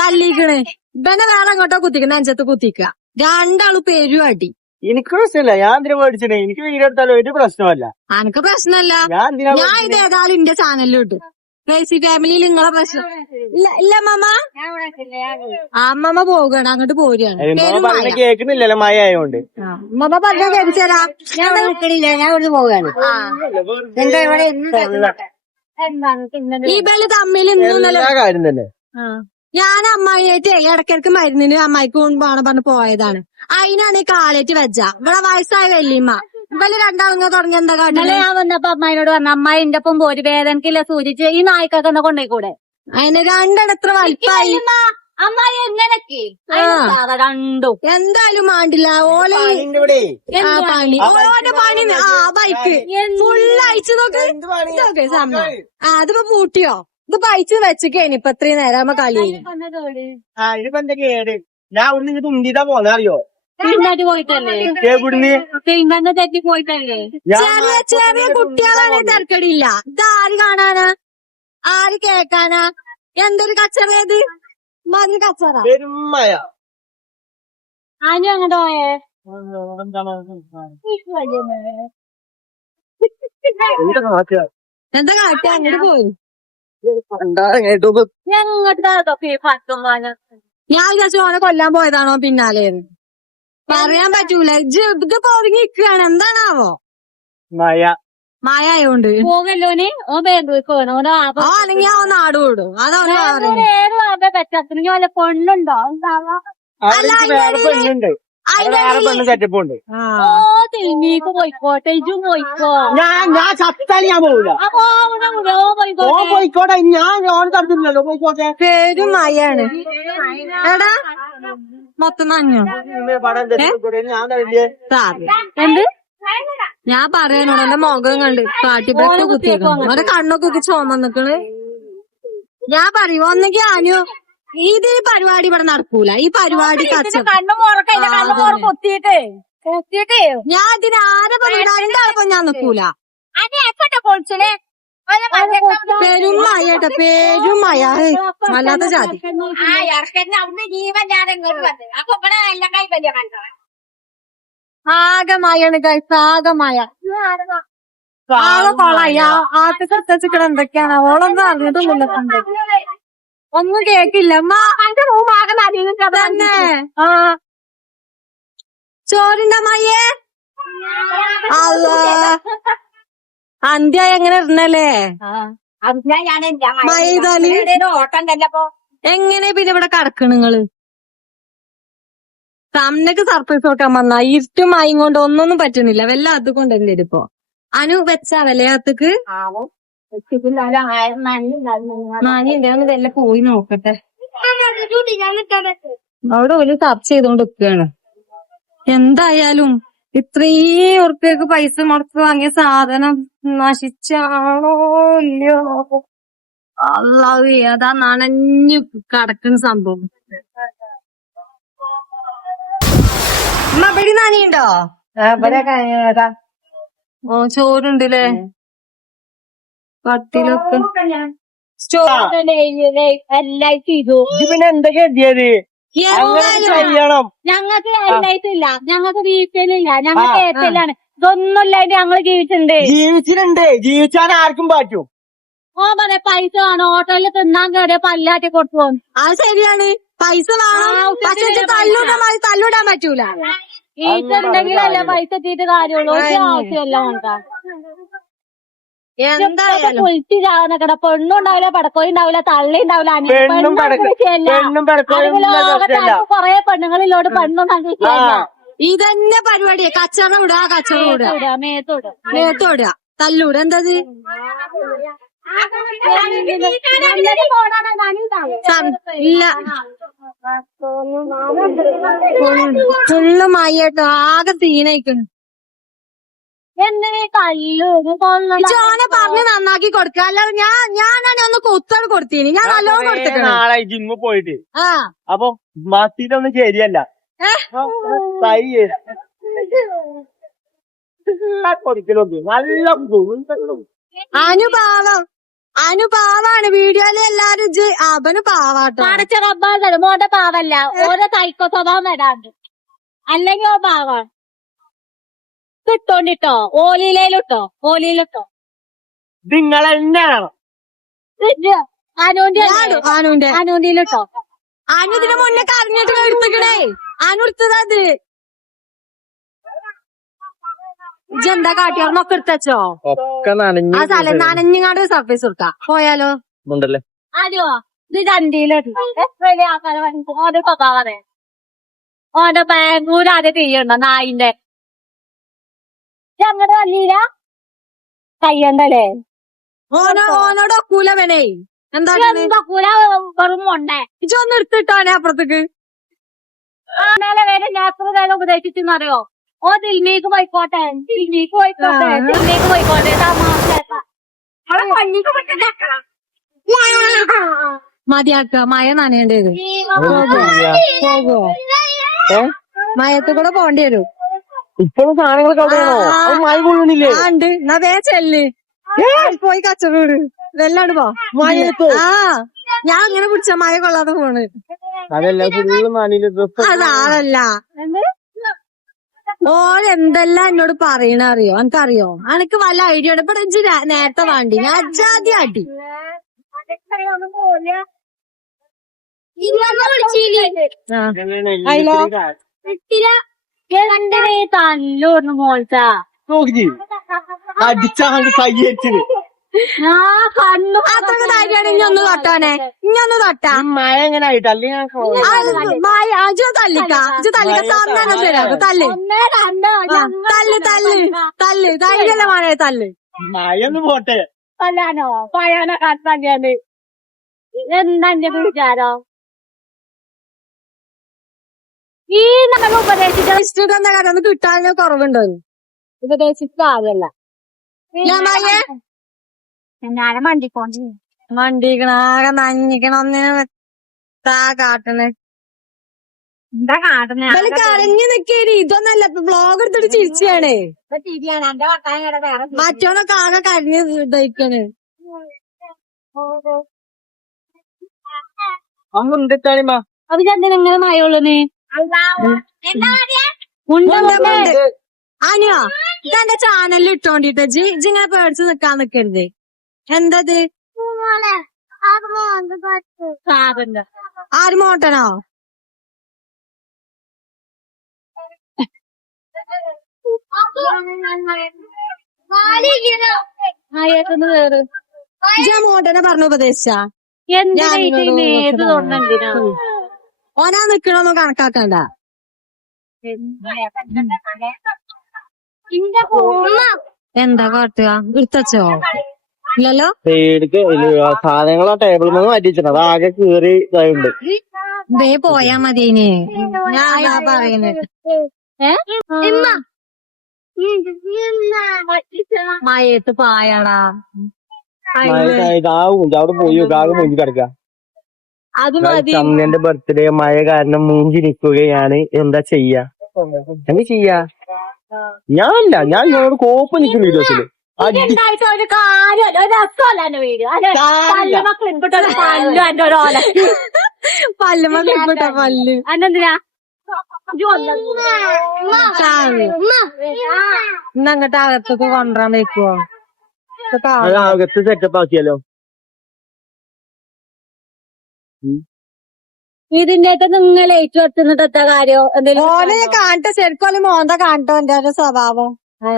തല്ലിക്കണേ. ഇവനെ വേറെ അങ്ങോട്ടോ കുത്തിക്കണ അഞ്ചത്ത് കുത്തിക്ക. രണ്ടാളും പേരും അടി. എനിക്ക് പ്രശ്നമില്ല, ഞാൻ എന്തിനാ മേടിച്ചേ? എനിക്ക് വീടെടുത്താലും ഒരു പ്രശ്നമല്ല. അനക്ക് പ്രശ്നമല്ല. ഞാൻ ഇത് ഏതായാലും എന്റെ ചാനലിൽ ഇട്ടു. ക്രേസി ഫാമിലിയിൽ നിങ്ങളെ പ്രശ്നം ഇല്ല അമ്മമ്മ. അമ്മമ്മ പോവുകയാണ്, അങ്ങോട്ട് പോരുകയാണ്. കേൾക്കുന്നില്ലല്ലോ മഴ ആയതുകൊണ്ട്. അമ്മമ്മ പറഞ്ഞ കേൾപ്പിച്ചേരാ. ഞാൻ ഇവിടുന്ന് പോവുകയാണ്. എന്താ ഇവിടെ ഈ ബല് തമ്മിൽ കാര്യം തന്നെ. ഞാൻ അമ്മായിയായിട്ട് ഇടയ്ക്കിടക്ക് മരുന്നിന് അമ്മായിക്ക് മുൻപാണ് പറഞ്ഞ് പോയതാണ്. അതിനാണ് ഈ കാലേറ്റ് വെച്ച. ഇവിടെ വയസ്സായ വല്യമ്മ ഇവല് രണ്ടാളുങ്ങ തുടങ്ങി എന്താ കാട്ടില്. ഞാൻ വന്നപ്പോ അമ്മായിനോട് പറഞ്ഞു, അമ്മായി എന്റെ ഒപ്പം പോര്, വേദനക്കില്ല സൂചിച്ച് ഈ നായ്ക്കൊക്കെ എന്നാ കൊണ്ടേക്കൂടെ? അതിന് രണ്ടെണ്ണത്ര വലിപ്പായി. അമ്മായി എങ്ങനൊക്കെ രണ്ടും എന്തായാലും മാണ്ടില്ല. ഓല പണി ഓന്റെ പണി ബൈക്ക് ഫുള്ള് അയച്ചു നോക്ക്. ഇതൊക്കെ സംഭവം അതിപ്പോ പൂട്ടിയോ? ഇതിപ്പോ അയച്ചു വെച്ചേക്കാണ് ഇപ്പൊ ഇത്രയും നേരം ആകുമ്പോ കളി. ഞാൻ ഇവിടുന്ന് തുണ്ടിട്ടാ പോന്നെ അറിയോ? പോയിട്ടല്ലേ തെറ്റി പോയിട്ടല്ലേ? ചെറിയ ചെറിയ കുട്ടികളാണ് തിരക്കടിയില്ല. ഇതാര് കാണാനാ, ആര് കേക്കാനാ? എന്തൊരു കച്ചറയത് മഞ്ഞ കച്ചറ. ആരും അങ്ങോട്ട് പോയേ എന്താ കാട്ടി അങ്ങോട്ട് പോയി. ഞാൻ വിചാരിച്ചു ഓനെ കൊല്ലാൻ പോയതാണോ പിന്നാലെ. പറയാൻ പറ്റൂല. ഇത് പൊറങ്ങി നിൽക്കുകയാണ്. എന്താണാവോ? മഴ ആയോണ്ട് പോകല്ലോന് ഓ ബാംഗ്ലൂർക്ക് അല്ലെങ്കിൽ ആ നാട് വിടും. അതാണ് പറ്റത്തില്ലെങ്കിൽ വല്ല പെണ്ണുണ്ടോ? തെളിഞ്ഞീക്ക് പോയിക്കോട്ടെ, ഇജും പോയിക്കോ. ഞാൻ ചത്താൽ ഞാൻ പോവില്ല. പോയിക്കോട്ടെ, ഞാൻ തടുത്തില്ലല്ലോ. പോയിക്കോട്ടെ. പേരും മഴയാണ്. എടാ മൊത്തം നഞ്ഞോ? എന്ത് ഞാൻ പറയാനോട് എന്റെ മുഖം കണ്ട് കാട്ടിബ്രക്ക് കുത്തിയേക്കണം. അവരുടെ കണ്ണൊക്കെ കുത്തി ചോമ നിക്കണ്. ഞാൻ പറയൂ ഒന്നെങ്കിൽ അനു ഇത് ഈ പരിപാടി ഇവിടെ നടക്കൂല. ഈ പരിപാടി ഞാൻ ഇതിന് ആരെ രണ്ടാളപ്പം ഞാൻ നിക്കൂല. പൊളിച്ചനെ പെരുമഴ കേട്ടോ, പെരുമഴ. അല്ലാത്ത ജാതി. ആകെ മഴയാണ് കഴിച്ച, ആകെ മഴ. ആകെ കൊളായി. ആദ്യത്തെ എത്തിച്ചിട്ട് എന്തൊക്കെയാണ് ഓളൊന്നും അറിഞ്ഞിട്ടൊന്നുമില്ല. ഒന്നും കേക്കില്ല. തന്നെ ചോറിന്റെ മയ്യേ അന്ത്യ എങ്ങനെ ഇടണല്ലേ മൈതാലി എങ്ങനെ പിന്നെ ഇവിടെ കിടക്കണ് നിങ്ങള്? തമ്മക്ക് സർപ്രൈസ് കൊടുക്കാൻ വന്നാ ഇരുട്ടും മയം കൊണ്ട് ഒന്നൊന്നും പറ്റണില്ല. വല്ല അത് കൊണ്ടല്ലേ ഇപ്പൊ അനു വെച്ചാ വിലയാത്തക്ക് നാനിന്റെ വല്ല പോയി നോക്കട്ടെ. അവിടെ ഒരു ചർച്ച ചെയ്തോണ്ട് നിൽക്കുകയാണ്. എന്തായാലും ഇത്രയും ഉറുപ്പ്യക്ക് പൈസ മുടക്ക് വാങ്ങിയ സാധനം നശിച്ചാണോ ഇല്ലയോ? അല്ലാഹുവേ, അതാ നനഞ്ഞു കിടക്കുന്ന സംഭവം. മബടി നനയുണ്ടോ? ഓ ചോറുണ്ടല്ലേ പത്തിലൊക്കെ. എല്ലാം ചെയ്തു. പിന്നെ എന്തൊക്കെ എത്തിയത് ചെയ്യണം? ഞങ്ങൾക്ക് എല്ലായിട്ടില്ല, ഞങ്ങൾക്ക് വീട്ടിലില്ല, ഞങ്ങൾക്ക് ഏറ്റലാണ്. ഇതൊന്നും ഇല്ലായിട്ട് ഞങ്ങള് ജീവിച്ചിട്ടുണ്ട്. ജീവിച്ചാൽ ആർക്കും പറ്റും. ഓ പറയാ പൈസ വേണം, ഹോട്ടലിൽ തിന്നാൻ കയറിയ പല്ലാറ്റി കൊടുത്തു. അത് ശരിയാണ്, പൈസ വേണം. പക്ഷെ തല്ലൂടാൻ പറ്റൂല. ഈച്ചുണ്ടെങ്കിലല്ലേ പൈസ എത്തിയിട്ട് കാര്യമുള്ളൂ. ഒരു ആവശ്യമല്ല ഉണ്ടാ എന്തായാലും പൊളിച്ചു ചാവുന്നക്കട. പെണ്ണും ഉണ്ടാവില്ല, പടക്കോയി ഉണ്ടാവില്ല, തള്ളി ഉണ്ടാവില്ല. കൊറേ പെണ്ണുങ്ങളിലോട് പെണ്ണും വിഷയമല്ല. ഇതന്നെ പരിപാടിയാ. കച്ചവടം വിടുക, കച്ചവടം വിടുക, മേത്തോടുക, തല്ലൂട. എന്തത് ഇല്ല ഫുള്ള് മയ്യട്ടോ, ആകെ തീനയിക്കുന്നു. എന്തിനീ കല്ലു ചോനെ പറഞ്ഞ് നന്നാക്കി കൊടുക്ക. അല്ലാതെ ഞാനാണ് ഒന്ന് കുത്താണ് കൊടുത്തീനി. ഞാൻ നല്ലോണം കൊടുത്തിട്ടുണ്ട് നാളെ ജിമ്മ് പോയിട്ട്. ആ അപ്പൊ മത്തിയിലൊന്നും ശരിയല്ല. കൊടുക്കലൊക്കെ നല്ല അനുപാവാണ്. വീഡിയോയില് എല്ലാരും അവന് പാവാട്ടോ. അടച്ച റബ്ബാണ് മോന്റെ പാവല്ല. ഓരോ സൈക്കോ സ്വഭാവം വരാണ്ട്. അല്ലെങ്കിൽ ഓ പാവാണ്. കിട്ടോണ്ടിട്ടോ ഓലിയിലിട്ടോ. നിങ്ങളെന്നാണോ അനുവിന്റെയിലിട്ടോ. അനു ഇതിന് മുന്നേ കറിഞ്ഞിട്ട് എടുത്തിക്കണേ. അനു എടുത്തത് ഇജെന്താ കാട്ടിയാർന്നൊക്കെ എടുത്തോ? ഒക്കെ ആ സ്ഥലം നനഞ്ഞങ്ങാണ്ട് സർഫേസ് കൊടുക്കാം. പോയാലോ? അതെയോ ഇത് രണ്ടിയിലിട്ടോ. വലിയ ആൾക്കാരെ ഓന്റെ സ്വഭാവേ. ഓന്റെ ബാംഗ്ലൂർ ആദ്യം തീയണ്ടോ നായിന്റെ അങ്ങോട്ട് വന്നീല കയ്യണ്ടല്ലേ? ഓനോട് ഒക്കൂലവനെ. എന്താ കൂല വെറും കൊണ്ടേ ഇജൊന്ന് എടുത്തിട്ടോനെ അപ്പുറത്തേക്ക്. മേലെ വേറെ നേത്ര വേല ഉപദേശിച്ചെന്നറിയോ? ഓ ദിൽമേക്ക് പോയിക്കോട്ടെ. മതിയാക്ക, മഴ നനയേണ്ടത്. പോകുവോ? മയത്ത് കൂടെ പോണ്ടി വരും. ഇപ്പോഴും സാധനങ്ങളൊക്കെ അവിടെയാണോ? മഴ കൊള്ളുന്നില്ലേ? ഉണ്ട്. എന്നാ വേ ചെല്ല് പോയി കച്ചവട വെല്ലാണ്ട് പോ. ആ ഞാൻ അങ്ങനെ പിടിച്ച മഴ കൊള്ളാതെ പോണ്. അതല്ല ഫുള്ള് അതാളല്ല ഓരെന്തെല്ലാം എന്നോട് പറയണ അറിയോ? എനിക്കറിയോ? എനിക്ക് വല്ല ഐഡിയ ഉണ്ട്. ഇവിടെ ഇജ്ജ് നേരത്തെ വേണ്ടി ഞാൻ അജാതി അടി. ഹലോ തല്ലൂർന്ന് മോൾച്ചാ അടിച്ചാണ്ട് കയ്യടിച്ചത്. അത്രക്ക് ധൈര്യമാണ് ഇഞ്ഞൊന്ന് തൊട്ടാനെ. ഇഞ്ഞൊന്ന് തൊട്ടാ മഴ എങ്ങനെ ആയിട്ട് അല്ലെങ്കിൽ അജു തല്ലിക്ക. തന്നെ ശരിയാക്കും. തല്ല് ധൈര്യല്ല മഴ തല്ല്. മഴ ഒന്ന് പോട്ടെ. തല്ലാനോ പഴയാനോ കാട്ടാന് എന്താ എന്റെ വിചാരോ? ഈ നമ്മൾ ഉപദേശിച്ച കാര്യം ഒന്ന് കിട്ടാൻ കുറവുണ്ടോ? ഉപദേശിക്കാതല്ല ഞാനും മണ്ടിക്കണ ആകെ നഞ്ഞിക്കണ ഒന്നിനെ കാട്ടണേ. എന്താ കാട്ടുന്ന കരഞ്ഞു നിക്കേരി. ഇതൊന്നല്ല ബ്ലോഗ് എടുത്തിട്ട് ചിരിച്ചാണ്. മറ്റോനൊക്കെ ആകെ കരഞ്ഞ് ഇതായിക്കാണ്. അമ്മ എന്തിട്ടാണിമ്മ അപ്പൊ എന്തിനാ ഇങ്ങനെ മഴയുള്ളൂ അനിയോ ഇതെന്റെ ചാനലിൽ ഇട്ടോണ്ടിട്ട് ഇങ്ങനെ പേടിച്ച് നിക്കാൻ നിക്കരുത്. എന്തത് ആര് മോട്ടനോ? മോട്ടനെ പറഞ്ഞു ഉപദേശിച്ച ഓനാ നിക്കണൊന്നും കണക്കാക്കണ്ട. എന്താ കാട്ടുക? എടുത്തച്ചോ? ഇല്ലല്ലോ. സാധനങ്ങൾ ആ ടേബിളിൽ നിന്ന് മാറ്റി വെച്ചിട്ടുണ്ട്. അത് ആകെ കീറി ഇതായുണ്ട്. ദേ പോയാ മതി. ഞാൻ പറയുന്നത് മഴയത്ത് പായടാ. ഇതാവും അവിടെ പോയി ആകെ മൂഞ്ചി കിടക്ക. അത് മതി. ചമ്മന്റെ ബർത്ത്ഡേ മഴ കാരണം മൂഞ്ചി നിൽക്കുകയാണ്. എന്താ ചെയ്യാ? എന്താ ചെയ്യാ? ഞാനില്ല, ഞാൻ ഇങ്ങോട്ട് കോപ്പ് നിൽക്കും വീഡിയോസില്. ഒരു കാര്യമല്ല, ഒരു രസമല്ല എന്റെ വീഡിയോ. പല്ലുമക്കൾ ഇൻപുട്ട് പല്ലു എന്റെ ഓരോല പല്ല് അന്നെന്തിനാ ഇന്നങ്ങട്ട് അകത്തൊക്കെ കൊണ്ടുവരാൻ വെക്കുവോ? അകത്ത് സെറ്റപ്പ് ആക്കിയാലോ? ഇതിന്റെ നിങ്ങൾ ഏറ്റുവെടുത്തിട്ട് കാര്യം എന്തെങ്കിലും കാണട്ടെ, ശരിക്കും മോന്ത കാണട്ടോ എന്റെ ഒരു സ്വഭാവം.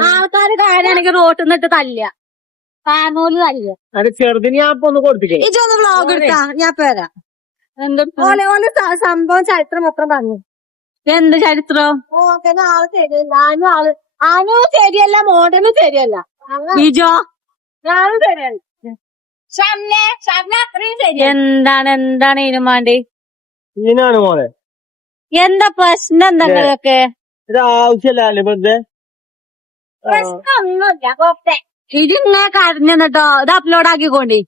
ആൾക്കാര് കാര്യമാണെങ്കിൽ റോട്ടിൽ നിന്നിട്ട് തല്ല ഫാനോല് തല്ല. അത് ചെറുതിന് ഞാൻ ഇപ്പൊ ഒന്ന് കൊടുത്തില്ലേ? ഇജൊന്ന് വ്ലോഗ് എടുത്താ ഞാൻ പോരാ. ഓലെ സംഭവം ചരിത്രം മൊത്തം പറഞ്ഞു. എന്ത് ചരിത്രം? ആള് ശരിയല്ല, ആനു ശരിയല്ല, മോഡലും ശരിയല്ല, ബിജോ ഞാനും ശരിയല്ല. എന്താണ് ഇതിനും വേണ്ടി? ഇതിനാണ് മോളെ എന്താ പ്രശ്നം? എന്തെങ്കിലൊക്കെ ഇത് ആവശ്യമല്ലേ വെറുതെ? ഇതിങ്ങനെ കരഞ്ഞിട്ടോ. ഇത് അപ്ലോഡ് ആക്കിക്കോണ്ടി.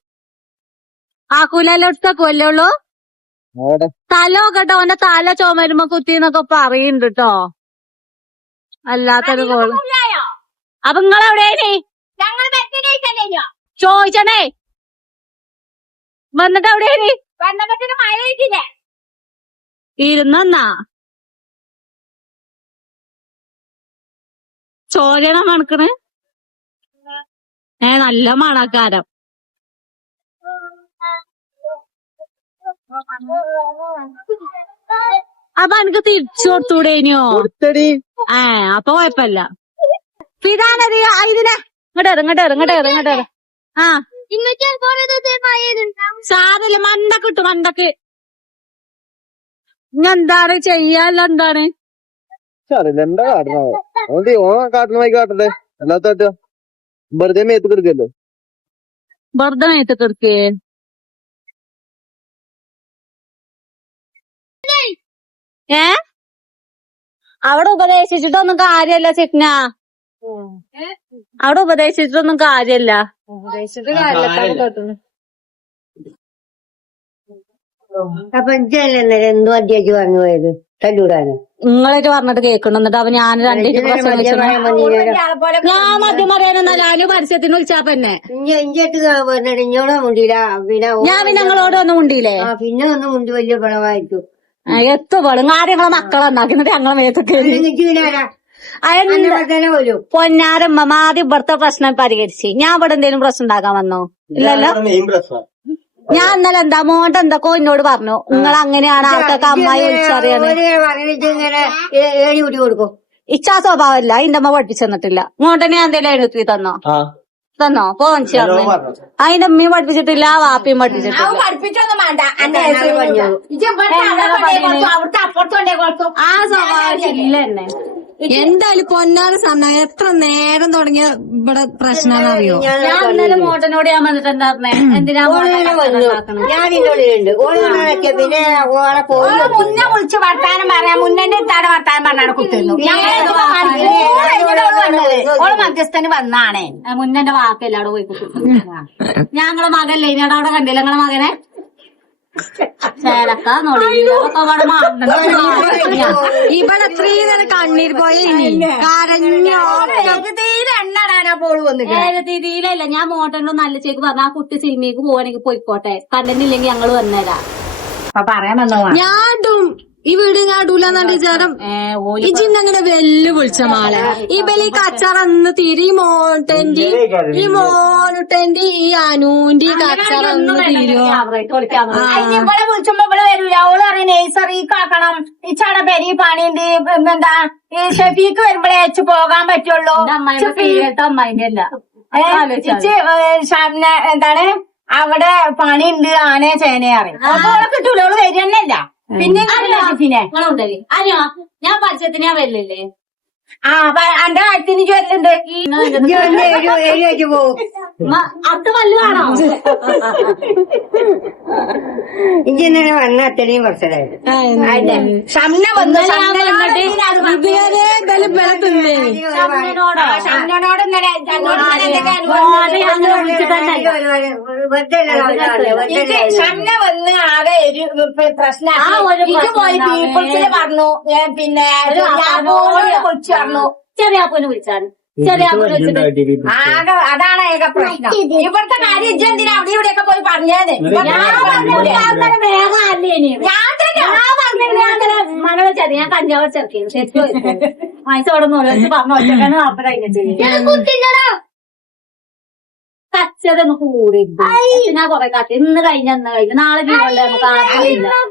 ആക്കൂലല്ലോ, എടുത്തേക്കുമല്ലേ ഉള്ളൂ. തല കേട്ടോ, ഓന്റെ തല ചുമരുമ്പോ കുത്തിന്നൊക്കെ പറയുന്നുണ്ട് കേട്ടോ. അല്ലാത്തൊരു കോള്. അപ്പൊ നിങ്ങളെവിടെയാണ് ചോദിച്ചണേ? വന്നിട്ട് എവിടെയാണ് ഇരുന്നാ ചോരണ മണക്കണ്? നല്ല മണക്കാരം. അപ്പൊ എനിക്ക് തിരിച്ചു കൊടുത്തൂടേനിയോ? അപ്പൊ കൊഴപ്പല്ല. ഇതാണത് ഇതിനെ ഇങ്ങോട്ടേറ്. ആ സാറില്ല, മണ്ടക്ക് ഇട്ടു, മണ്ടക്ക്. ഇന്നെന്താണ് ചെയ്യാല്ല? എന്താണ് എന്താ കാട്ടണോ? കാട്ടണമായി കാട്ടട്ടെ, അല്ലാത്ത വെറുതെ മേത്ത് കിടക്കല്ലോ. വെറുതെ മേത്ത് കിടക്കേ? അവിടെ ഉപദേശിച്ചിട്ടൊന്നും കാര്യല്ല ചിക്ന. അവിടെ ഉപദേശിച്ചിട്ടൊന്നും കാര്യല്ല. അപ്പൊ എന്തോ അധ്യാജി പറഞ്ഞു പോയത് തല്ലൂടാനോ? നിങ്ങളായിട്ട് പറഞ്ഞിട്ട് കേൾക്കണം. എന്നിട്ട് അവൻ ഞാൻ രണ്ടേക്ക് പ്രശ്നം വെച്ചു. ഞാൻ മദ്യം പറയാനൊന്നല്ല, ഞാന് പരസ്യത്തിന് വിളിച്ചാപ്പന്നെ. ഇഞ്ഞോടെ മുണ്ടില്ല. ഞാൻ പിന്നെ ഞങ്ങളോട് ഒന്നും മുണ്ടിയില്ലേ? പിന്നെ ഒന്ന് മുണ്ടി വലിയ പണമായിരിക്കും. എത്തുപോളും കാര്യങ്ങളെ മക്കളെ എന്നാക്കിന്നിട്ട് ഞങ്ങളെ മേത്തൊക്കെ പൊന്നാരമ്മ ആദ്യം ഇവിടുത്തെ പ്രശ്നം പരിഹരിച്ച്. ഞാൻ ഇവിടെ എന്തെങ്കിലും പ്രശ്നം ഉണ്ടാക്കാൻ വന്നോ? ഇല്ലല്ലോ. ഞാൻ ഇന്നലെ എന്താ മോന്റെ എന്തൊക്കെ എന്നോട് പറഞ്ഞു. നിങ്ങൾ അങ്ങനെയാണ് ആൾക്കൊക്കെ അമ്മായി വിളിച്ചറിയാണ്. ഇച്ചാ സ്വഭാവമല്ല, അതിന്റെ അമ്മ പഠിപ്പിച്ചെന്നിട്ടില്ല. മോണ്ടനെ എന്തെങ്കിലും എഴുതി തന്നോ? പോഞ്ചി അതിന്റെ അമ്മയും പഠിപ്പിച്ചിട്ടില്ല, വാപ്പിയും പഠിപ്പിച്ചിട്ടില്ല. ആ സ്വഭാവം ശരിയില്ല തന്നെ. എന്തായാലും പൊന്നാറ് സമയം എത്ര നേരം തുടങ്ങിയ ഇവിടെ പ്രശ്നം അറിയോ? ഞാൻ ഇന്നലെ മോട്ടനോട് ഞാൻ വന്നിട്ട് എന്താ പറഞ്ഞേ? എന്തിനാ ഞാനിന്നുള്ളിലുണ്ട്. പിന്നെ മുന്നേ വിളിച്ച് വർത്താനം പറയാം, മുന്നേ ഇത്താടെ വർത്താനം പറഞ്ഞാണ് കുത്തുന്നു. ഓള് മധ്യസ്ഥന് വന്നാണേ, മുന്നേ വാക്കല്ല അവിടെ പോയി കുത്തുന്നു. ഞങ്ങളെ മകല്ലേ ഇനിയുടെ അവിടെ കണ്ടില്ല? ഞങ്ങളെ മകനെ ചേലക്ക നൊടിയൊക്കെ ഇവിടെ ഇവിടെ അത്രയും നേരം കണ്ണീർ പോയ തീരെ എണ്ണടാനാ പോള് വന്നു രീതിയിലല്ല. ഞാൻ മോട്ടറിന്റെ നല്ല ചേക്ക് പറഞ്ഞ ആ കുട്ടി സിനിമയ്ക്ക് പോവാണെങ്കിൽ പോയിക്കോട്ടെ, കണ്ടന്റില്ലെങ്കിൽ ഞങ്ങള് വന്നേരാ. പറയാൻ വന്നോ ഞാടും ഈ വീട് ഞാടൂലെന്നാണ് വിചാരം. ഈ ജിന്നങ്ങനെ വെല്ലു വിളിച്ച മാളെ ഈ ബലി കച്ചറന്ന് തിരി ഈ മോനുട്ടന്റെ ഈ അനുവിന്റെ കച്ചറന്ന് തിരോ. ഇവിടെ വിളിച്ചുമ്പോ ഇവിടെ വരൂല. ഓള് പറയും നേഴ്സറിക്കാക്കണം, ഈ ചട പെരി പണിന്റെ എന്താ ഈ ഷെഫീക്ക് വരുമ്പോഴേ വെച്ച് പോകാൻ പറ്റുള്ളൂ. അമ്മായിന്റെ അല്ല എന്താണ് അവിടെ പണിയുണ്ട്, ആനയെ ചേനയെ അറിയും. അപ്പൊ ഓളെ കിട്ടൂല, ഓള് വരികന്നല്ല. പിന്നെ അയ്യോ ഞാൻ പരിചയത്തിന് ഞാൻ വരില്ലേ. എന്റെ കാര്യത്തിന് ചൊല്ലുണ്ട്. അടുത്ത പല്ല് കാണോ? ഇങ്ങനെ വന്ന അത്രയും കുറച്ചതായിട്ട് ഷംന വന്നു. ഇതുവരെ എന്തായാലും ബല തിന്നേ ഷംനോട് ഇന്നലെ ഷംന വന്ന് ആകെ ഒരു പ്രശ്നമാണ്. ഇത് പോയി പീപ്പിൾസിൽ പറഞ്ഞു. പിന്നെ വിളിച്ചു പറഞ്ഞു. ചെറിയാപ്പൂനെ വിളിച്ചാണ്. ചെറിയാപ്പൂനെ വിളിച്ചിട്ട് ആകെ അതാണ് ഏക പ്രശ്നം. ഇവിടുത്തെ കാര്യം ഇജ്ജെന്തിനാ അവിടെ ഇവിടെയൊക്കെ പോയി പറഞ്ഞേന്ന്. മഴ വെച്ചാൽ ഞാൻ കഞ്ചാവ് ചെറുക്കിയത് മൈസോടെ പറഞ്ഞു ഒറ്റക്കാണ് അപ്പഴ കച്ചതൊന്ന് കൂടി ഞാൻ കൊറേ കാട്ടി. ഇന്ന് കഴിഞ്ഞ നാളെ നമുക്ക്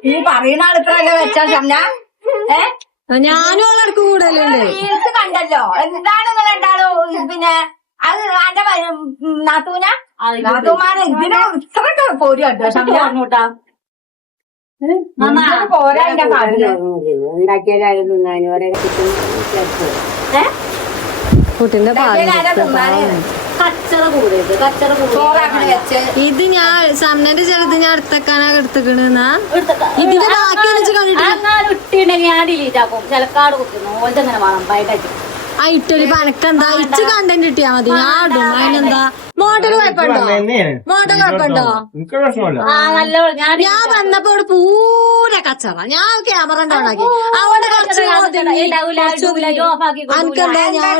ഈ പറയുന്ന ആൾക്കാരല്ലേ വെച്ചാൽ ഷംന ഞാനും ആളർക്ക് കൂടുതലുണ്ട്. റീൽസ് കണ്ടല്ലോ. എന്താണ് നിങ്ങൾ രണ്ടാളും പിന്നെ അത് എന്റെ നാത്തൂമാരെ ഇതിനെ ഇത്രയൊക്കെ പോരും കേട്ടോ ഷംന. പറഞ്ഞൂട്ടാ പോരാ എന്റെ കാര്യം. കുട്ടിന്റെ കച്ചറ കൂടരുത്. കച്ചറ ചോറാക്കണ വെച്ച് ഇത് ഞാൻ സമനന്റെ ചെറുത് ഞാൻ എടുത്തേക്കാനാ എടുത്തേക്കണെന്നാ ഇതിന്റെ ബാക്കി വെച്ച് കണ്ടിട്ട് ഇട്ടുണ്ടെങ്കിൽ ഞാൻ ഡിലീറ്റ് ആക്കും. ചിലക്കാട് കുത്തുന്നു ഓൾതെങ്ങനെ വേണം ബൈക്കായിട്ട്. ആ ഇട്ടൊരു പനക്കെന്താ ഇച്ച് കണ്ടന്റ് കിട്ടിയാ മതി. ഞാൻ ഇടും. അതിനെന്താ മോഡൽ കുഴപ്പമുണ്ടോ? മോഡൽ കുഴപ്പമുണ്ടോ? നല്ല ഞാൻ വന്നപ്പോ അവിടെ പൂര കച്ചറ. ഞാൻ ക്യാമറ ഉണ്ടാക്കി അവിടെ അനക്കെന്താ ഞാൻ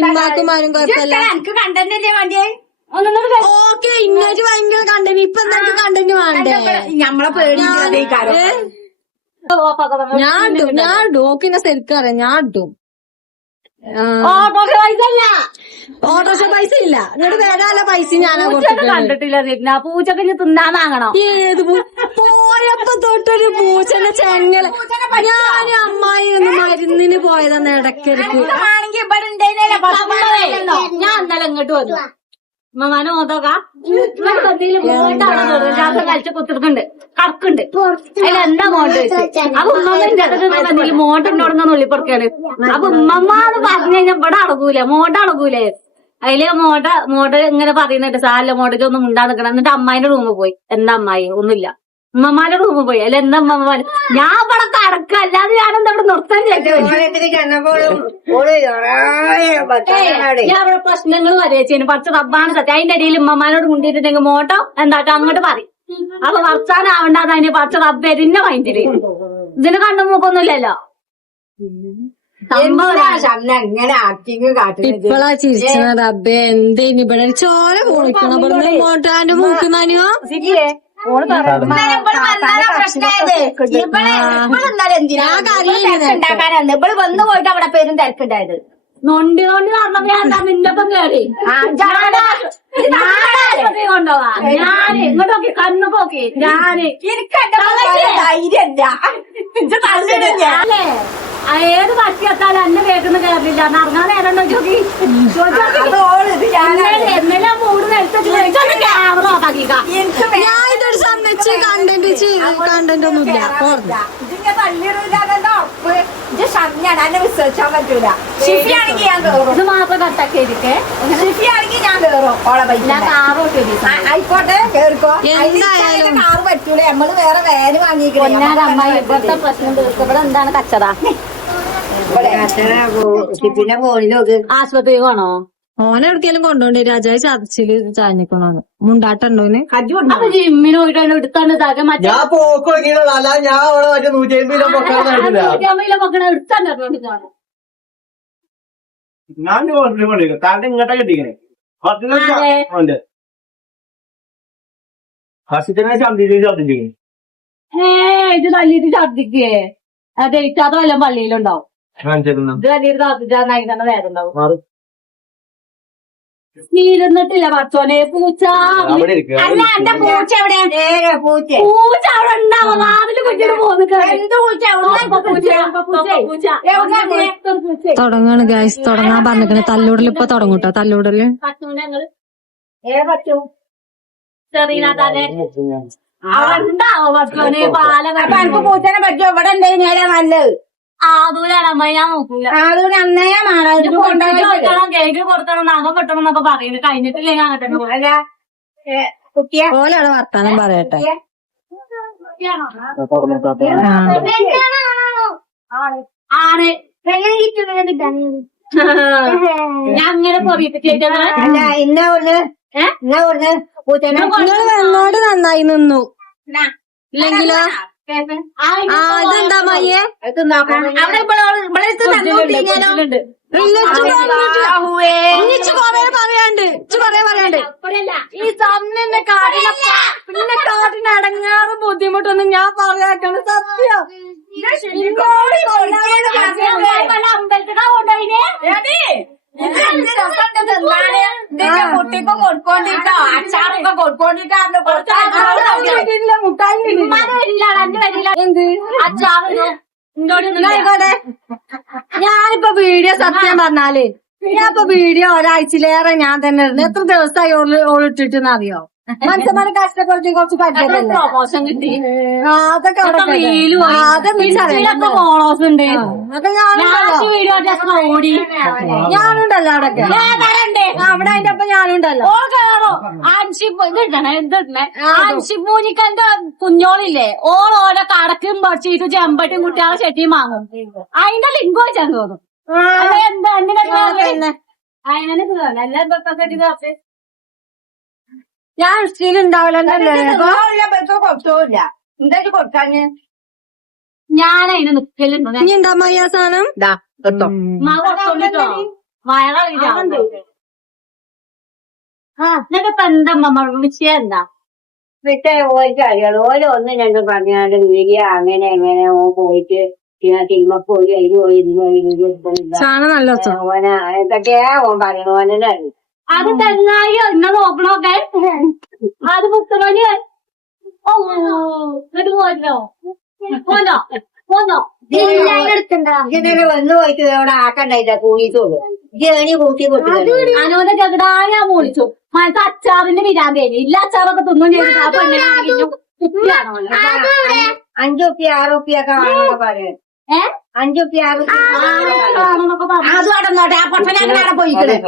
ഇമ്മാക്കും ആരും കുഴപ്പമില്ല. എനിക്ക് കണ്ടല്ലേ വേണ്ടിയേ. ഓക്കെ ഇന്നൊരു ഭയങ്കര കണ്ടന്റ്. ഇപ്പൊ എന്തൊക്കെ കണ്ടന്റ് വേണ്ടേ? നമ്മളെ പേടി ഞാൻ ഇടും. ഞാൻ ഇടും. ഓക്കിനെ ശരിക്കും അറിയാം. ഞാൻ ഇടും. ഓട്ടോറിക്ഷ പൈസ ഇല്ല. എന്നിട്ട് വരാനുള്ള പൈസ ഞാനാ കണ്ടിട്ടില്ല. പൂച്ചക്ക് തിന്നാൻ വാങ്ങണം. ഏത് പോയപ്പോ തൊട്ടൊരു പൂച്ചന്റെ ചെങ്ങല് ഞാനും അമ്മായി ഒന്ന് മരുന്നിന് പോയതാന്ന് ഇടയ്ക്കിടയ്ക്ക്. ആണെങ്കിൽ ഇവിടെ ഉണ്ടേനല്ലോ. ഞാൻ ഇന്നലെ ഇങ്ങോട്ട് വന്നു. മമാനെ ഓതോക്ക കളിച്ച് കുത്തിർക്കുണ്ട് കറക്കുണ്ട്. അതിലെന്താ മോണ്ട് അപ്പൊ ഉമ്മ മോണ്ടിനോടങ്ങ നുള്ളിപ്പറക്കാണ്. അപ്പൊ ഉമ്മമാന്ന് പറഞ്ഞു കഴിഞ്ഞാൽ ഇവിടെ അടങ്ങൂലേ, മോണ്ട് അടങ്ങൂലേ. അതില് മോട് ഇങ്ങനെ പറയുന്നുണ്ട് സാല മോഡൊക്കെ ഒന്നും ഉണ്ടാ നിക്കണം. എന്നിട്ട് അമ്മായിന്റെ റൂമിൽ പോയി. എന്താ അമ്മായി ഒന്നുമില്ല. ഉമ്മമാരുടെ റൂമിൽ പോയി. അല്ല എന്താ ഉമ്മ ഞാൻ ഇവിടെ കടക്ക അല്ലാതെ ഞാനെന്താ ഇവിടെ നിർത്താൻ ഞാൻ ഇവിടെ പ്രശ്നങ്ങൾ വരേച്ചേന് കുറച്ച് റബ്ബാണ് സത്യം. അതിന്റെ ഇടയിൽ ഉമ്മമാരോട് കൊണ്ടിട്ടുണ്ടെങ്കിൽ മോട്ടോ എന്താട്ടോ അങ്ങോട്ട് പറയും. അപ്പൊ വർത്താനാവണ്ടാന്ന് അതിന് കുറച്ച് റബ്ബ് എരിഞ്ഞ മൈൻഡില്. ഇതിന് കണ്ണു മൂക്കൊന്നുമില്ലല്ലോ. എങ്ങനെ ആക്ടിങ് കാട്ടുന്നത് ഇപ്പളാ ചിരിച്ചണ റബ്ബേ. എന്തേനി ഇവിടെ ചോര പോണിക്കണം. ഇവിടുന്ന് മോട്ടാന്റെ മൂക്കുന്നാനോ ഉണ്ടാക്കാനാണ് ഇവിടെ വന്നു പോയിട്ട് അവിടെ പേരും തിരക്കുണ്ടായത്. നൊണ്ടി നടന്നപ്പോ ഞാൻ നിന്റെ ഒപ്പം കയറി കൊണ്ടുപോവാ. ഞാന് ഇങ്ങോട്ടോക്കി കണ്ണു പോക്കി. ഞാന് അല്ലേ ഏത് പറ്റിയെത്താലും എന്നെ കേൾക്കുന്ന കയറില്ല. നടങ്ങാൻ നേരം നോക്കി എന്നല്ല മൂട് നിലത്ത് ക്യാമറ ഓഫാക്കിക്ക. ഞാൻ ഇതൊരു സംബന്ധിച്ച് കണ്ടന്റ് ഒന്നുമില്ല. എന്നെ വിശ്വസിക്കാൻ പറ്റൂല. ഷിഫിയാണെങ്കിൽ ഞാൻ കയറും. ഇത് മാത്രം കട്ടാക്കി ഇരിക്കേ. ഷിഫിയാണെങ്കിൽ ഞാൻ കയറും. ഓളെ പൈസ ആയിക്കോട്ടെ കേറിക്കോ. കാറ് പറ്റൂല. നമ്മള് വേറെ വേന് വാങ്ങിയിരിക്കണം. അമ്മായി ഇവിടുത്തെ പ്രശ്നം തീർക്കും. ഇവിടെ എന്താണ് കച്ചറ? പിന്നെ പോണിലോക്ക് ആശുപത്രി പോണോ? ഓനെ എവിടേക്കെങ്കിലും കൊണ്ടോണ്ടി രാജാവ് ചതച്ചില് ചാഞ്ഞിക്കണോന്ന് മുണ്ടാട്ടുണ്ടോന്ന് അപ്പൊ ജിമ്മിന് പോയിട്ട് അതിനെ എടുത്താണ് ഇതാക്കാൻ മറ്റേ ഞാൻ പോക്ക് തുടങ്ങിയതല്ല, അല്ല ഞാൻ അവിടെ മറ്റേ 150 കിലോ പൊക്കാൻ നടക്കില്ല. എടുത്താണ് ഞാൻ കൊണ്ടിരിക്കും താങ്കൾ ഇങ്ങോട്ടാ കെട്ടിക്കണേ ഉണ്ട് ഹർഷിത്തിനെ ചന്തിരിക്കണേ. ഇത് തല്ലിട്ട് ഛർദിക്കേ അതെ ഇച്ചാത്ത വല്ലതും പള്ളിയിലുണ്ടാവും. കാണിച്ചിരുന്നു ഇത് തല്ലിട്ട് താത്തിച്ചാൽ തന്നെ നേരം ഉണ്ടാവും. ഇരുന്നിട്ടില്ല പച്ചോനെ പൂച്ച. അവിടെ ഇരിക്കുക. അല്ല എന്റെ പൂച്ച എവിടെ? പൂച്ച അവിടെ ഉണ്ടാവും. വാതില് കുറ്റിട്ട് തുടങ്ങാണ് ഗൈസ്, തുടങ്ങാൻ പറഞ്ഞിരിക്കണേ. തല്ലൂടൽ ഇപ്പൊ തുടങ്ങൂട്ടോ, തല്ലൂടല്. പറ്റൂ ചെറിയനാത്താനെ അവിടെ ഉണ്ടാവോ പച്ചോനെ പാലം പൂച്ചനെ പറ്റുമോ? ഇവിടെ എന്തെങ്കിലും നേരെ നല്ലത് ആദൂരാണ് അമ്മ. ഞാൻ നോക്കൂല. ആദൂര് അന്നേ കേക്ക് കൊടുക്കണം നഖം വെട്ടണം എന്നൊക്കെ പറയുന്നത് കഴിഞ്ഞിട്ടില്ലേ? അങ്ങനെ ഓലാണ് വർത്താനം പറയട്ടെ. ആണ് ഞാൻ അങ്ങനെ പൊറിയിട്ട് ചേട്ടാ എന്നോട് നന്നായി നിന്നു ഇല്ലെങ്കിലോ ഇതെന്താ മയ്യേ പറയാണ്ട് ഈ സമ്മെന്നെ കാട്ടിന് അടങ്ങാറ് ബുദ്ധിമുട്ടൊന്നും ഞാൻ പറയാക്കണം. സത്യം കുട്ടിക്ക് കൊടുക്കോണ്ടിട്ടോ അച്ചാറൊക്കെ കൊടുക്കോണ്ടിട്ടാണ്. ഞാനിപ്പോ വീഡിയോ സത്യം പറഞ്ഞാല് ഞാനിപ്പോ വീഡിയോ ഒരാഴ്ചയിലേറെ ഞാൻ തന്നെ ഇടുന്നു. എത്ര ദിവസമായി ഓളിട്ടിട്ടെന്ന് അറിയോ? മനുഷ്യന്മാരെ കഷ്ടപ്പെടുത്തി കുറച്ച് പ്രമോഷൻ കിട്ടി. അതൊക്കെ ഫോളോസ് ഉണ്ട്. ഞാനുണ്ടല്ലോ അവിടൊക്കെ. അവിടെ അതിന്റെ ഒപ്പം ഞാനുണ്ടല്ലോ. ആൻഷിപ്പൂജിക്കന്റെ കുഞ്ഞോളില്ലേ ഓളോടെ കടക്കും പറിച്ചിട്ട് ചെമ്പട്ടിയും കുട്ടികളെ ചെട്ടിയും വാങ്ങും. അതിന്റെ ലിങ്ക് വെച്ചാൽ തോന്നും. എന്താ അങ്ങനെ എല്ലാ ഞാൻ ഞാൻ അതിന് നിക്കലുണ്ടോ? ഇനി എന്താ മയ്യ സാധനം? എന്നിട്ടിപ്പോ എന്താ വിഷയം എന്താ? വിട്ടേ പോയിട്ട് അറിയാലോ. ഓരോ ഒന്ന് രണ്ടും പറഞ്ഞാണ്ട് വീഡിയോ അങ്ങനെ എങ്ങനെ പോയിട്ട് പിന്നെ സിനിമ പോയി അതിന് പോയി സാധനം നല്ല ഓന എന്തൊക്കെയാ ഓൻ പറയണ ഓനെ അത് തെങ്ങായോ ഇന്ന നോക്കണോക്കെ അത് മുത്തമണി എന്നിട്ട് പോരോ പോന്നോ പോന്നോ ഇങ്ങനെ വന്നു പോയിട്ട് അവിടെ ആക്കണ്ടായില്ല കൂടിയിട്ടുള്ളൂ. ജേണി കൂട്ടി കൊടുത്തു. അനോന്റെ ചെറുതായ വിളിച്ചു മനസ്സ് അച്ചാറിന്റെ വിരാൻ കഴിഞ്ഞു. ഇല്ല അച്ചാറൊക്കെ തിന്നും ചെയ്തിട്ട് ആ പെണ്ണിനാണെങ്കിലും കുട്ടിയാണോ? 5 റുപ്യ 6 റുപ്യ ഒക്കെ വാങ്ങുമ്പോ പറയും. 5 റുപ്യ 6 റുപ്യ അതും അടന്നോട്ടെ. ആ പൊട്ടനെ അങ്ങനെ പോയിക്കണേ.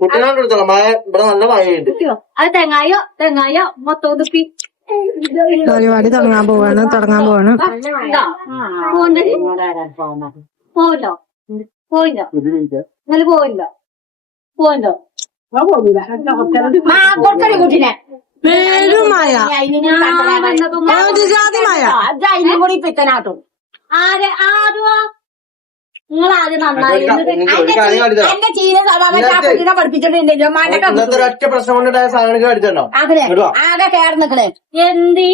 കുട്ടികളോട് മഴ ഇവിടെ നല്ല മഴയുണ്ട്. അത് തെങ്ങായോ മൊത്തം തുപ്പി പരിപാടി തുടങ്ങാൻ പോവാണ്. പോവല്ലോ പോയില്ലോ ഇന്നലെ പോയില്ലോ കൊടുക്കണേ കുട്ടിനെ പേരുമായ അതിനും കൂടി പിത്തനാട്ടും. ആദ്യം നിങ്ങൾ ആദ്യം നന്നായി എന്റെ ചീന കുട്ടിനെ പഠിപ്പിച്ചിട്ടുണ്ടല്ലോ. ഒറ്റ പ്രശ്നം കൊണ്ടുണ്ടായ സാധനങ്ങൾ അടിച്ചോ അതിനെ ആകെ കയറി നിക്കണേ എന്ത്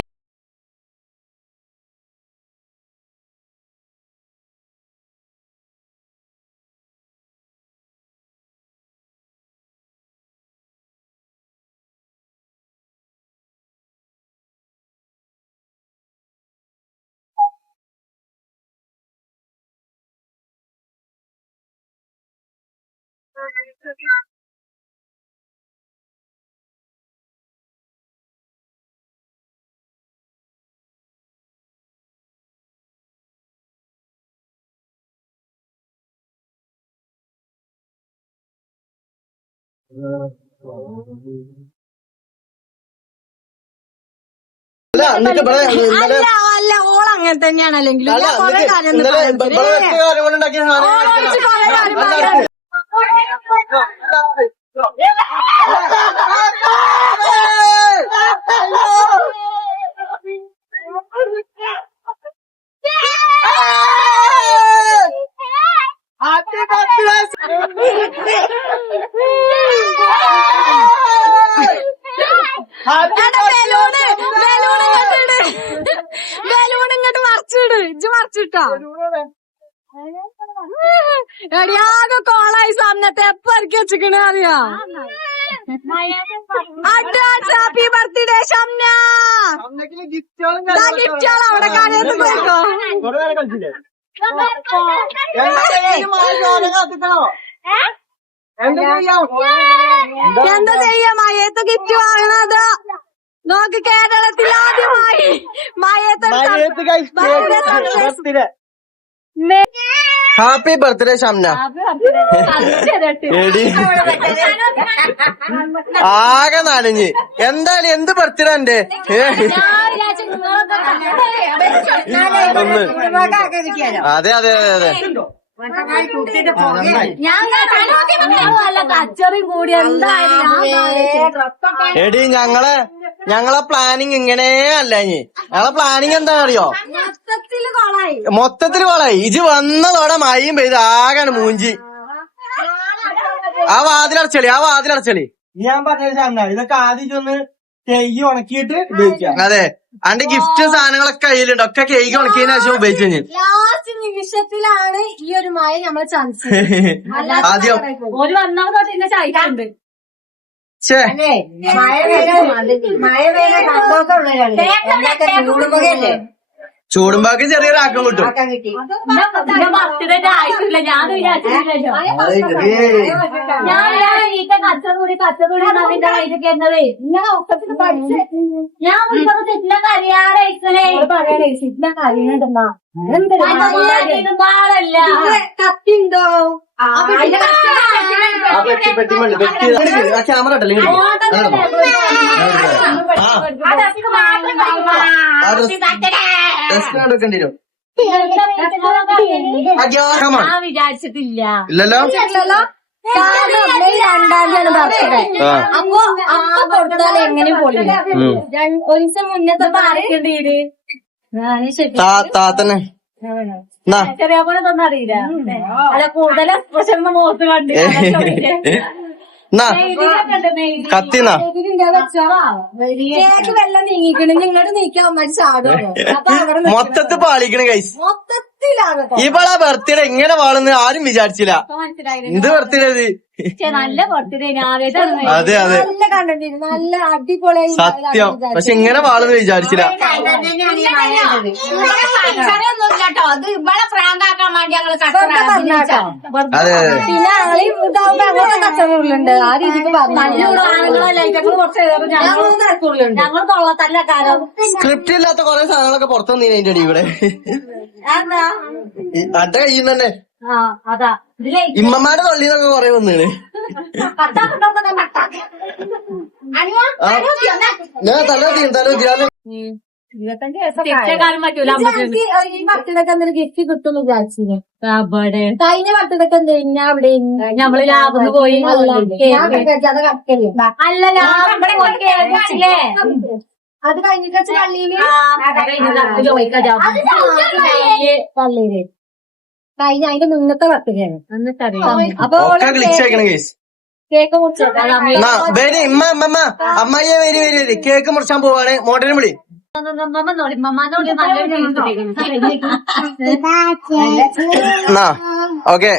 എന്നിട്ട് ഇവിടെ ഇന്നലെ അല്ല ഓൾ അങ്ങനെ തന്നെയാണ് അല്ലെങ്കിലും അല്ല ഞാൻ കൊറേ കാര്യം ഒന്നും ഇന്നലെ പറഞ്ഞിട്ടില്ല. ഇവിടെ കാര്യം കൊണ്ടുണ്ടാക്കിയ ഓളോട് കൊറേ കാര്യം പറയാൻ ബലൂൺ ഇങ്ങോട്ട് മറിച്ചിട് ഇജ്ജ് മറിച്ചിട്ടോ എടിയാകെ കോളായി സാമനത്തെ എപ്പ ഇറക്കി വെച്ചിക്കണേ അറിയാ ഹാപ്പി ബർത്ത്ഡേ ഷംന ഗിഫ്റ്റുകൾ അവിടെ കരയെന്ന് പോയിക്കോ എന്താ ചെയ്യാ മഴയത്ത് ഗിഫ്റ്റ് വാങ്ങണത് നോക്ക് കേരളത്തിൽ ആദ്യമായി ഹാപ്പി ബർത്ത്ഡേ ഷംന. എടി ആകെ നനഞ്ഞ് എന്തായാലും എന്ത് ബർത്ത്ഡേ എന്റെ ഒന്ന് അതെ അതെ അതെ അതെ കച്ചറിയും കൂടി എടി ഞങ്ങളെ പ്ലാനിങ് ഇങ്ങനെ അല്ല ഞങ്ങളെ പ്ലാനിങ് എന്താ അറിയോ മൊത്തത്തില് കോളായി ഇജ് വന്നതോടെ മഴയും പെയ്ത് ആകാണ് മൂഞ്ചി ആ വാതിലടച്ചളി ഞാൻ പറഞ്ഞ ഇതൊക്കെ ആദ്യം ഒന്ന് കേക്ക് ഉണക്കിയിട്ട് ഉപയോഗിക്കാം. അതെ അന്റെ ഗിഫ്റ്റ് സാധനങ്ങളൊക്കെ കയ്യിലുണ്ട് ഒക്കെ കേക്ക് ഉണക്കിയതിനു ശേഷം ഉപയോഗിച്ചു കഴിഞ്ഞു ലാസ്റ്റ് നിമിഷത്തിലാണ് ഈ ഒരു മഴ നമ്മളെ ചാൻസ് ആദ്യം ഒരു വന്നാൽ തൊട്ട് എന്നെ ചായക്കുണ്ട് ഛേ മഴ പെയ്ത സന്തോഷമുള്ളവരല്ലേ ചൂടുമ്പാക്ക് ചെറിയൊരു ആക്കം കിട്ടും. കിട്ടി ബർത്ത്ഡേ ആയിട്ടില്ല ഞാൻ വിചാരിച്ചില്ലല്ലോ ഞാൻ ഈറ്റ കച്ചതൂടി അതിന്റെ കയ്യിലൊക്കെ എന്നതേ ഇങ്ങനെ ഒക്കത്തിന് പഠിച്ച് ഞാൻ വിളിച്ചത് സിറ്റിനെ കരിയാറേ പറയണേ സിറ്റിനെ കരിയുന്നുണ്ടെന്നാ പാടല്ല കത്തിണ്ടോ ക്യാമറ ഉണ്ടല്ലേ ഞാൻ വിചാരിച്ചിട്ടില്ല ഇല്ലല്ലോ കാരണം മെയ് 2-ാം തീയതിയാണ് ബർത്ത്ഡേ അപ്പൊ കൊടുത്താൽ എങ്ങനെ പൊളില്ല ഒരു ദിവസം മുന്നത്തെ പറയണ്ടീര് താത്തന്നെ ചെറിയ പോലെ ഒന്നും അറിയില്ല അല്ല കൂടുതൽ എക്സ്പ്രഷൻ മുഖത്ത് കണ്ടു കത്തിന്നാ കേക്ക് വെള്ളം നീങ്ങിക്കണ് നിങ്ങടെ നീക്കാൻ ചാടുമോ അപ്പൊ അവിടെ മൊത്തത്തിൽ പാളിക്കണ കൈസ് മൊത്തത്തിലാണ് ഇവളെ ബർത്ത്ഡേ എങ്ങനെ വാളുന്ന് ആരും വിചാരിച്ചില്ല. എന്ത് ബർത്ത്ഡേ ഇത് നല്ല ബർത്ത്ഡേ ആദ്യമായിട്ടാണ് അതെ അതെ നല്ല കണ്ടിട്ട് നല്ല അടിപൊളിയായി സത്യം. പക്ഷെ ഇങ്ങനെ വാളുന്ന് വിചാരിച്ചില്ല. അത് ഇവിടെ പ്രാന്താക്കാൻ വേണ്ടി ഞങ്ങള് അതെ അതെ പിന്നെ ആളി ഇതാവുമ്പോ അങ്ങോട്ട് കച്ചവടമുള്ളുണ്ട് ആ രീതിക്ക് പറഞ്ഞു ഞങ്ങൾ തൊള്ളത്തല്ല കാലം സ്ക്രിപ്റ്റ് ഇല്ലാത്ത കുറെ സാധനങ്ങളൊക്കെ പുറത്തു വന്നീന് അതിന്റെ അടി ഇവിടെ എന്താ അന്റെ കയ്യിൽ നിന്ന് തന്നെ ആ അതാ ഇതിലേ ഇമ്മമാരുടെ തൊള്ളിന്നൊക്കെ കുറെ വന്നിന്. ഞാൻ തല കാലം പറ്റൂല ഈ ബർത്ത്ഡേക്ക് എന്തെങ്കിലും ഗിഫ്റ്റ് കിട്ടും വിചാരിച്ചിന് കഴിഞ്ഞ ബർത്ത്ഡേക്ക് എന്താ അവിടെ നമ്മള് ലാഭം പോയി അത് കടക്കല്ലേ അല്ല ലാഭം അത് കഴിഞ്ഞിട്ട് പള്ളിയില് പള്ളിയില് കഴിഞ്ഞ അതിന്റെ മുന്നത്തെ ബർത്ത്ഡേയാണ് അപ്പൊ ഗ്ലിച്ച് ആക്കണം കേസ്. കേക്ക് മുറിച്ചത് വരി ഇമ്മ അമ്മായിയെ വരി കേക്ക് മുറിച്ചാൻ പോവാണ്. മോട്ടറിന് വിളി. Okay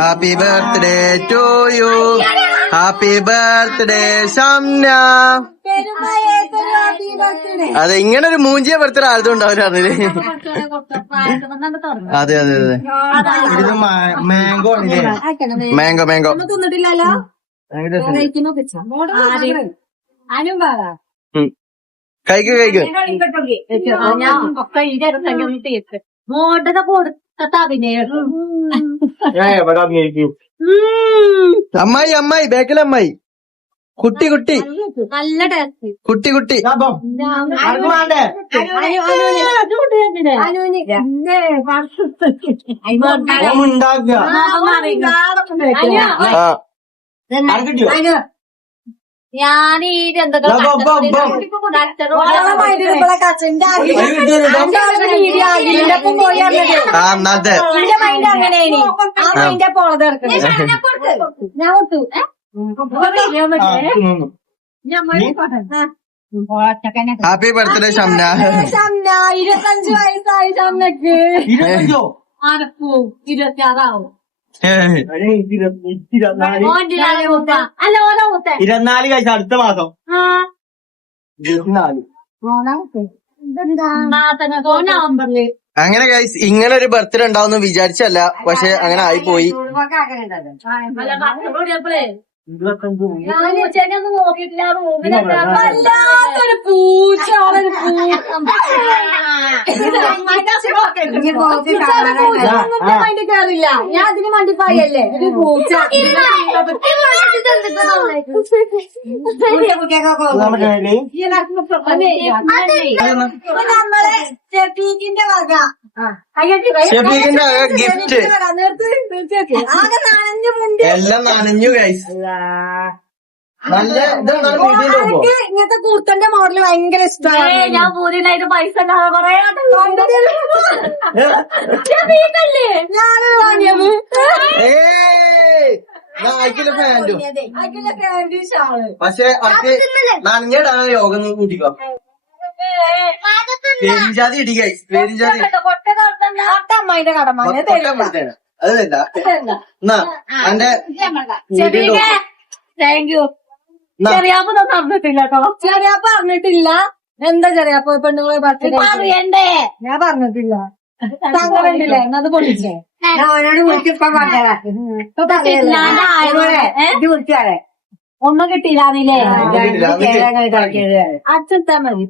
happy birthday to you happy birthday Shamna. അതെ ഇങ്ങനെ ഒരു മൂഞ്ചിയ ബർത്ത്ഡേ ആരും ഉണ്ടാവില്ല. അതെ അതെ അതെ ഇത് മാംഗോ മാംഗോ തിന്നിട്ടില്ലല്ലോ കഴിക്ക് മോട്ടത കൊടുത്ത അഭിനയം ഞാൻ എവിടെ അഭിനയിക്കും? അമ്മായി ബേക്കൽ അമ്മായി കുട്ടി കുട്ടി നല്ല ടേസ്റ്റ്. കുട്ടി കുട്ടി ഞാൻ ഈ എന്തൊക്കെ അന്നത്തെ അങ്ങനെയാണ് ആ മൈൻഡ് പോളതെടുക്കണം. ഞാൻ ഒത്തു ഹാപ്പി ബർത്ത്ഡേ ഷംന. 25 വയസ്സായി ഷംനക്ക്. ആരപ്പൂ 26 അല്ല ഓരോ മുത്ത 24 കഴിച്ച അടുത്ത മാസം 24. നവംബറില് അങ്ങനെ ഗൈസ് ഇങ്ങനെ ഒരു ബർത്ത്ഡേ ഉണ്ടാവുന്ന വിചാരിച്ചല്ല, പക്ഷെ അങ്ങനെ ആയിപ്പോയി. പൂച്ചേനൊന്നും നോക്കിയിട്ടില്ല. വല്ലാത്തൊരു പൂച്ച മണ്ടി കയറില്ല. ഞാൻ അതിന് മണ്ടിപ്പായല്ലേ ഒരു പൂച്ച. നമ്മളെ ഷെഫീഖിന്റെ വക ഷെഫീഖിന്റെ ഗിഫ്റ്റ് ആകെ നനഞ്ഞു മുണ്ടി. എല്ലാം നനഞ്ഞു ഗൈസ്. നല്ല ഇതാണ് വീഡിയോ നോക്കുമ്പോ. ഇങ്ങനത്തെ കൂർത്തന്റെ മോഡല് ഭയങ്കര ഇഷ്ടമാണ്. ഞാൻ പൂരിനായിട്ട് പൈസ കൊറേ ഞാനത് വാങ്ങിയത് പാന്റും അതിന്റെ പാന്റ് ഷാള്. പക്ഷെ അത് നനഞ്ഞിടാൻ യോഗം കൂട്ടിക്കോ. പെരിഞ്ചാതി ഇടി ഗൈസ്, പെരിഞ്ചാതി അമ്മയുടെ കടമാനെ അത് തല്ല. എന്നാ എന്റെ വീഡിയോ താങ്ക് യു. ചെറിയാപ്പൊന്നും പറഞ്ഞിട്ടില്ല കേട്ടോ. ചെറിയാപ്പ പറഞ്ഞിട്ടില്ല. എന്താ ചെറിയാപ്പ പെണ്ണുങ്ങളെ പറയണ്ടേ? ഞാൻ പറഞ്ഞിട്ടില്ല. തങ്ങളുണ്ടില്ലേ എന്നത് പൊളിച്ചേ. അവനോട് വിളിച്ചിപ്പം പറഞ്ഞതാ ഇത് വിളിച്ചാളെ ഒന്നും കിട്ടിയില്ലാന്നില്ലേ? അച്ഛത്താ മതി.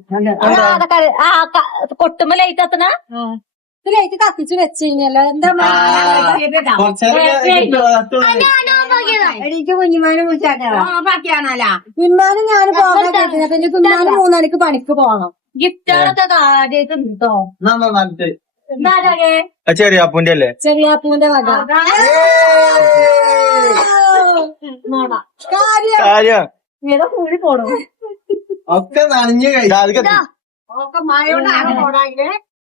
കൊട്ടുമ്പോ ലൈറ്റ് എത്തണ ലൈറ്റ് കത്തിച്ച് വെച്ച് കഴിഞ്ഞാലോ എന്താ എനിക്ക് കുഞ്ഞുമാനെ വിളിച്ചാട്ടാ കുഞ്ഞാനും ഞാൻ പോകാൻ കേട്ടില്ല. പിന്നെ കുഞ്ഞാനും 3 മണിക്ക് പണിക്ക് പോകണം. ഗിഫ്റ്റുകളൊക്കെ കാര്യമായിട്ട് ഉണ്ടോ? ചെറിയാപ്പൂന്റെ അല്ലേ? ചെറിയാപ്പൂന്റെ വക കാര്യം ഏതോ കൂടി പോണു. ഒക്കെ നനഞ്ഞു കഴിഞ്ഞു.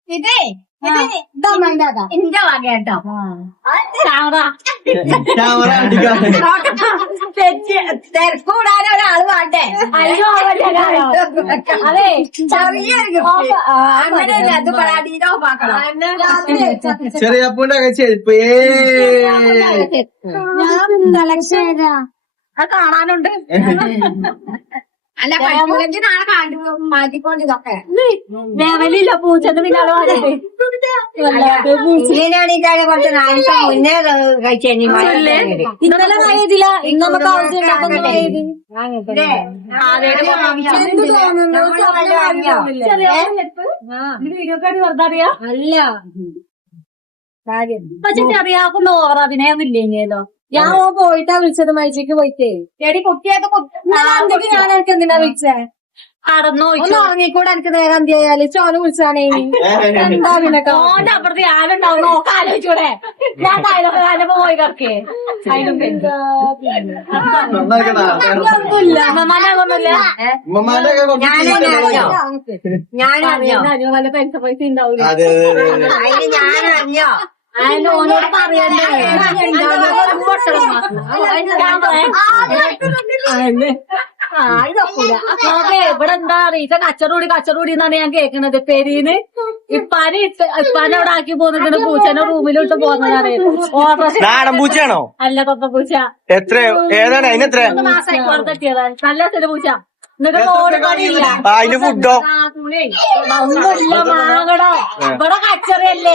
ഇതേ എന്റെ വക കേട്ടോ. ക്യാമറ അടിക്കാൻ തിരക്കൂടാൻ ഒരാള് വേണ്ടേ? അതെ അങ്ങനെയല്ല. അത് പരാതിയിലോ ചെറിയാപ്പൂന്റെ ചെരുപ്പ് അത് കാണാനുണ്ട്. അല്ല നാളെ കണ്ടു മാറ്റിക്കൊണ്ട് ഇതൊക്കെ ലെവലില്ല പൂച്ചന്റെ പിന്നാലെ വന്നിട്ട് ഇങ്ങനെയാണെങ്കിൽ കുറച്ച് നാളത്തെ മുന്നേ കഴിച്ചു ഇന്നലെ കഴിയതില്ല. ഇന്ന് നമുക്ക് ആവശ്യം ഉണ്ടാക്കുന്ന വെറുതെ അറിയാ. അല്ല പക്ഷെ ചെറിയാക്കുന്ന ഓവർ അഭിനയൊന്നുമില്ലേനല്ലോ. ഞാൻ പോയിട്ടാ വിളിച്ചത്. മൈജിക്ക് പോയിട്ടേ എടി കുട്ടിയൊക്കെ ഞാൻ എനിക്ക് എന്തിനാ വിളിച്ചേ? കടന്നു ഒന്ന് ഉറങ്ങിക്കൂടെ എനിക്ക് നേരം എന്ത് ചെയ്യാല്? ചോന വിളിച്ചാണേ എന്താ പിന്നെ ഓന്റെ അപ്പുറത്ത് ആരുണ്ടാവും നോക്കാൻ ആലോചിച്ചൂടെ? ഞാൻ കാലപ്പോ പോയി കിടക്കേ. ഞാനറിഞ്ഞോ വല്ല പൈസ പൈസ ഉണ്ടാവില്ല. ഞാനറിഞ്ഞോ അതിന് ഓനോട് പറയണ്ടേ? ഇവിടെ എന്താ അറിയിച്ച കച്ചറൂടി എന്നാണ് ഞാൻ കേൾക്കണത്. പെരീന്ന് ഇപ്പാനെ അവിടെ ആക്കി പോന്നിട്ട് പൂച്ചനെ റൂമിലിട്ട് പോകുന്നതാണ്. നാടൻ പൂച്ചയാണോ? അല്ല തൊപ്പ പൂച്ച. എത്ര ഏതാണ് അതിനെത്ര? 3 മാസമായി പുറത്തെത്തിയത്. നല്ല സ്ഥല പൂച്ച. എന്നിട്ട് റോഡ് പണിയില്ല. അതിന് ഫുഡോ ഒന്നുമില്ല. മാങ്ങടോ ഇവിടെ കച്ചറയല്ലേ?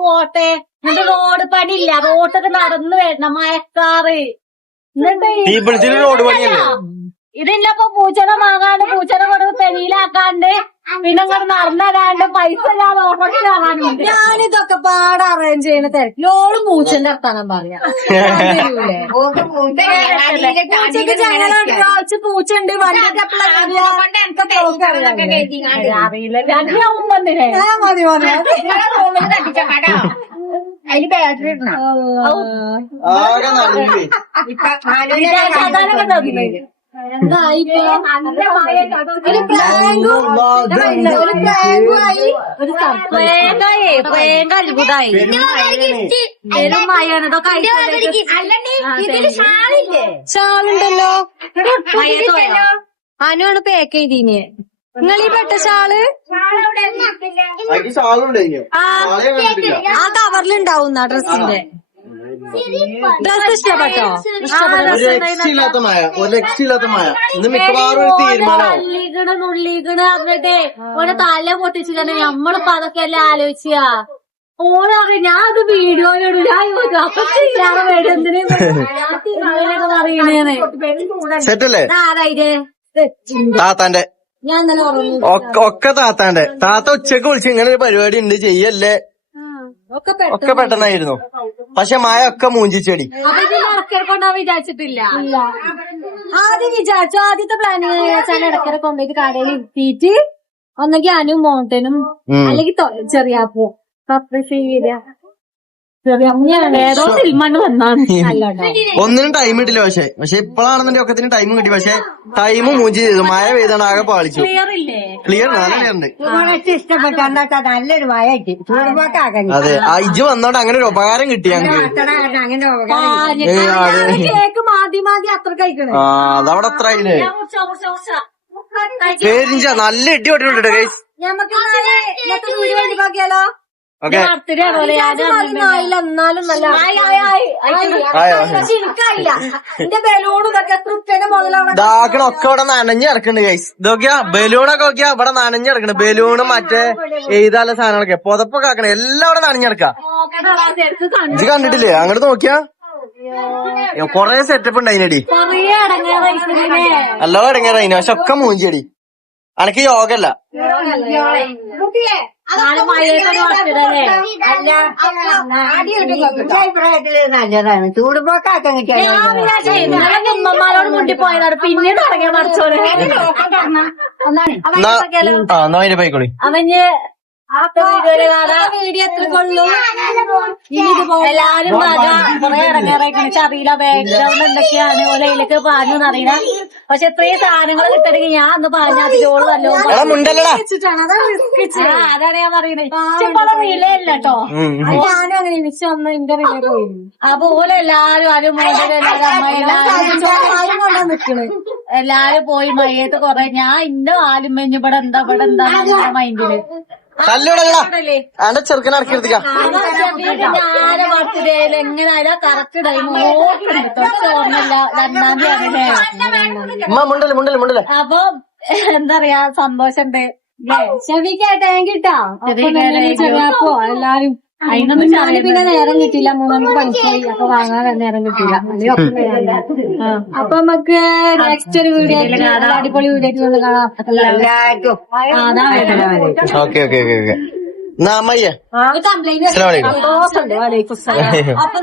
പോട്ടെ. എന്നിട്ട് റോഡ് പണിയില്ല. റോഡൊക്കെ നടന്നു വരണം. മയക്കാറ്. എന്നിട്ട് റോഡ് പണിയല്ലേ? ഇതില്ലപ്പോ പൂച്ചനെ വാങ്ങാണ്ട് പൂച്ചനെ കൊണ്ട് പെരിയിലാക്കാണ്ട് പിന്നെ ഇങ്ങോട്ട് നടന്നല്ലാണ്ട് പൈസ ഇല്ലാതെ ഓപ്പറേഷൻ ആവാനുണ്ട്. ഞാനിതൊക്കെ പാടെ അറേഞ്ച് ചെയ്യണ തിരക്കിലോട് മൂച്ചന്റെ വർത്താനം പറയാം. പൂച്ചക്ക് ചങ്ങലുണ്ട്, കാഴ്ച പൂച്ചുണ്ട്, വണ്ടിയൊക്കെ അറിയില്ല. രണ്ടാവും വന്നില്ലേ? മതി മതി. അതിന് ബാറ്ററി ഇടണം. ആകെ നടുങ്ങി. എന്തായിപ്പോ ഒരു പ്രാങ്കും ഒരു പ്രാങ്കും ആയി. ഒരു പ്രേങ്ക അത്ഭുതായി. പെരും മഴയാണ് ഇതൊക്കെ. ഷാളുണ്ടല്ലോ, അനുവാണ് പേക്ക് ചെയ്തീന്. നിങ്ങൾ ഈ പെട്ട ഷാള് അതിക്ക് ഷാളുണ്ടായിനോ? ഷാളെ കണ്ടിട്ടില്ല. ആ കവറിലുണ്ടാവുന്ന ഡ്രസ്സിന്റെ. ഡ്രസ് ഇഷ്ടപ്പെട്ടോ? ഒരു രക്ഷയില്ലാത്ത മഴ, ഒരു രക്ഷയില്ലാത്ത മഴ. ഇന്ന് മിക്കവാറും ഒരു തീരുമാനമാവും. നുള്ളിക്കണ് പറഞ്ഞിട്ടേ ഓനെ തല പൊട്ടിച്ചിട്ട് നമ്മളിപ്പോ അതൊക്കെ അല്ലേ ആലോചിച്ച. ഓനറിയ ഞാൻ അത് വീഡിയോയിലിടൂല. അപ്പൊ ചെയ്യാറ് വേണ്ടി എന്തിനൊക്കെ പറയണേന്ന്. സെറ്റല്ലേ? ആരായില്ലേ താത്താന്റെ ഞാൻ ഇന്നലെ ഉറങ്ങി. ഒക്കെ താത്താന്റെ. താത്ത ഉച്ചക്ക് വിളിച്ച് ഇങ്ങനെ ഒരു പരിപാടി ഉണ്ട് ചെയ്യല്ലേ. ഒക്കെ പെട്ടെന്നായിരുന്നു. പക്ഷെ മഴ ഒക്കെ മൂഞ്ചിച്ചെടി. കൊണ്ടാ വിചാരിച്ചിട്ടില്ല. ആദ്യം വിചാരിച്ചു, ആദ്യത്തെ പ്ലാനിങ് വെച്ചാൽ ഇടയ്ക്കിടെ കൊണ്ടുപോയിട്ട് കടയിൽ ഇരുത്തിയിട്ട് ഒന്നെങ്കിൽ അനു മോണ്ടനും അല്ലെങ്കിൽ ചെറിയാപ്പോ സർപ്രൈസ് ചെയ്ത ഏതോ സിൽമണ്ണ് വന്നാണ്. ഒന്നിനും ടൈം കിട്ടില്ല. പക്ഷെ ഇപ്പോഴാണെന്നുണ്ടെങ്കിൽ ഒക്കത്തിന് ടൈം കിട്ടി. പക്ഷെ ടൈമും മൂഞ്ചി ചെയ്തു. മഴ പെയ്താണ് ആകെ പാളിച്ചു. ക്ലിയർ നല്ല ക്ലിയർ ഉണ്ട്. ഇഷ്ടപ്പെട്ട നല്ലൊരു മഴ കിട്ടി. ചൂടുപോക്കാക്കാൻ അതെ, ഇജ്ജ് വന്നോണ്ട് അങ്ങനെ ഒരു ഉപകാരം കിട്ടി ഞങ്ങക്ക്. അങ്ങനെ കേക്ക് മാതി മാതി അത്ര കഴിക്കണേ. അതവിടെ അത്ര ആയില്ലേ? പേരിഞ്ച നല്ല ഇടി പൊട്ടിട്ടുണ്ട് ഗൈസ്. ഞമ്മക്ക് ഇന്നത്തെ വീഡിയോ ഒഴിവാക്കിയാലോ? ഓക്കെ, എന്നാലും നല്ല പക്ഷെ എനിക്കായില്ല. എന്റെ ബലൂണും ഇതൊക്കെ എത്ര ഉപ്പേന്റെ മുതലാണ്. ഇതാക്കണൊക്കെ ഇവിടെ നനഞ്ഞ് കിടക്കുന്നുണ്ട് ഗൈസ്. ഇതൊക്കെയാ ബലൂണൊക്കെ നോക്കിയാ ഇവിടെ നനഞ്ഞ് കിടക്കണ്. ബലൂണും മറ്റേ എഴുതാനുള്ള സാധനങ്ങളൊക്കെ പുതപ്പൊക്കെ ആക്കണേ എല്ലാം ഇവിടെ നനഞ്ഞ് കിടക്കാം. ഇത് കണ്ടിട്ടില്ലേ? അങ്ങോട്ട് നോക്കിയാ കൊറേ സെറ്റപ്പ് ഉണ്ട് അതിനടി. നല്ലോ ഇടങ്ങേറായിന്. പക്ഷെ ഒക്കെ മൂഞ്ചിയടി. അനക്ക് യോഗല്ല. നല്ലതാണ്. ചൂടുപോക്കാക്കാൻ കിട്ടിയാൽ ഉമ്മമാരോട് മുണ്ടിപ്പോയതാണ്. പിന്നീട് ഇറങ്ങിയ മറിച്ചോനെ എന്നാ അതിന്റെ പൈക്കോളി. അവന് വീഡിയോ എത്ര കൊള്ളു? എല്ലാരും കുറെ ഇറങ്ങാറായിക്കണ അറിയില്ല. ബാക്ക്ഗ്രൗണ്ട് എന്തൊക്കെയാണ് ഓലയിലേക്ക് പാഞ്ഞെന്നറിയില്ല. പക്ഷെ ഇത്രയും സാധനങ്ങൾ കിട്ടണമെങ്കിൽ ഞാൻ ഒന്ന് പാഞ്ഞാതിലോള് മുണ്ടല്ലടാ. അതാണ് ഞാൻ പറയുന്നത്. ഇഷ്ടംപോലെ റിലയല്ല കേട്ടോ. ഞാനും അങ്ങനെ എനിക്ക് ഒന്ന് എന്റെ റിലേ പോയി. അപ്പൊ ഓല എല്ലാരും ആരും അമ്മ എല്ലാരും കൊണ്ടാ നിക്കണ്. എല്ലാരും പോയി മയ്യത്ത് കൊറേ. ഞാൻ ഇന്ന ആലും മെഞ്ഞ് ഇവിടെ എന്താ മൈൻഡില് തല്ലൂടല്ലടാ. എന്റെ ചെറുക്കനെ ഇറക്കിയെടുത്തിക്കാം. ഞാനെ ബർത്ത്ഡേയിൽ എങ്ങനെയായാലും കറക്റ്റ് ടൈം ഓർമ്മയില്ല. 2-ാം തീയതി മുണ്ടല്ലേ. അപ്പൊ എന്താ പറയാ സന്തോഷണ്ട്. ക്ഷമിക്കാട്ടെ കിട്ടാ ചെറിയാപ്പോ എല്ലാരും അതിനൊന്നും പിന്നെ നേരം കിട്ടില്ല. 3 മണിക്ക് പണിപ്പോയി. അപ്പൊ വാങ്ങാൻ നേരം കിട്ടില്ല. അപ്പൊ നമുക്ക് നെക്സ്റ്റ് ഒരു വീഡിയോ അടിപൊളി വീഡിയോ വന്ന് കാണാം. എല്ലാവർക്കും ഓക്കെ ഓക്കെ ഓക്കെ. എന്നാ അമ്മയ്യ കംപ്ലൈന്റ് അസ്സലാമു അലൈക്കും. അപ്പൊ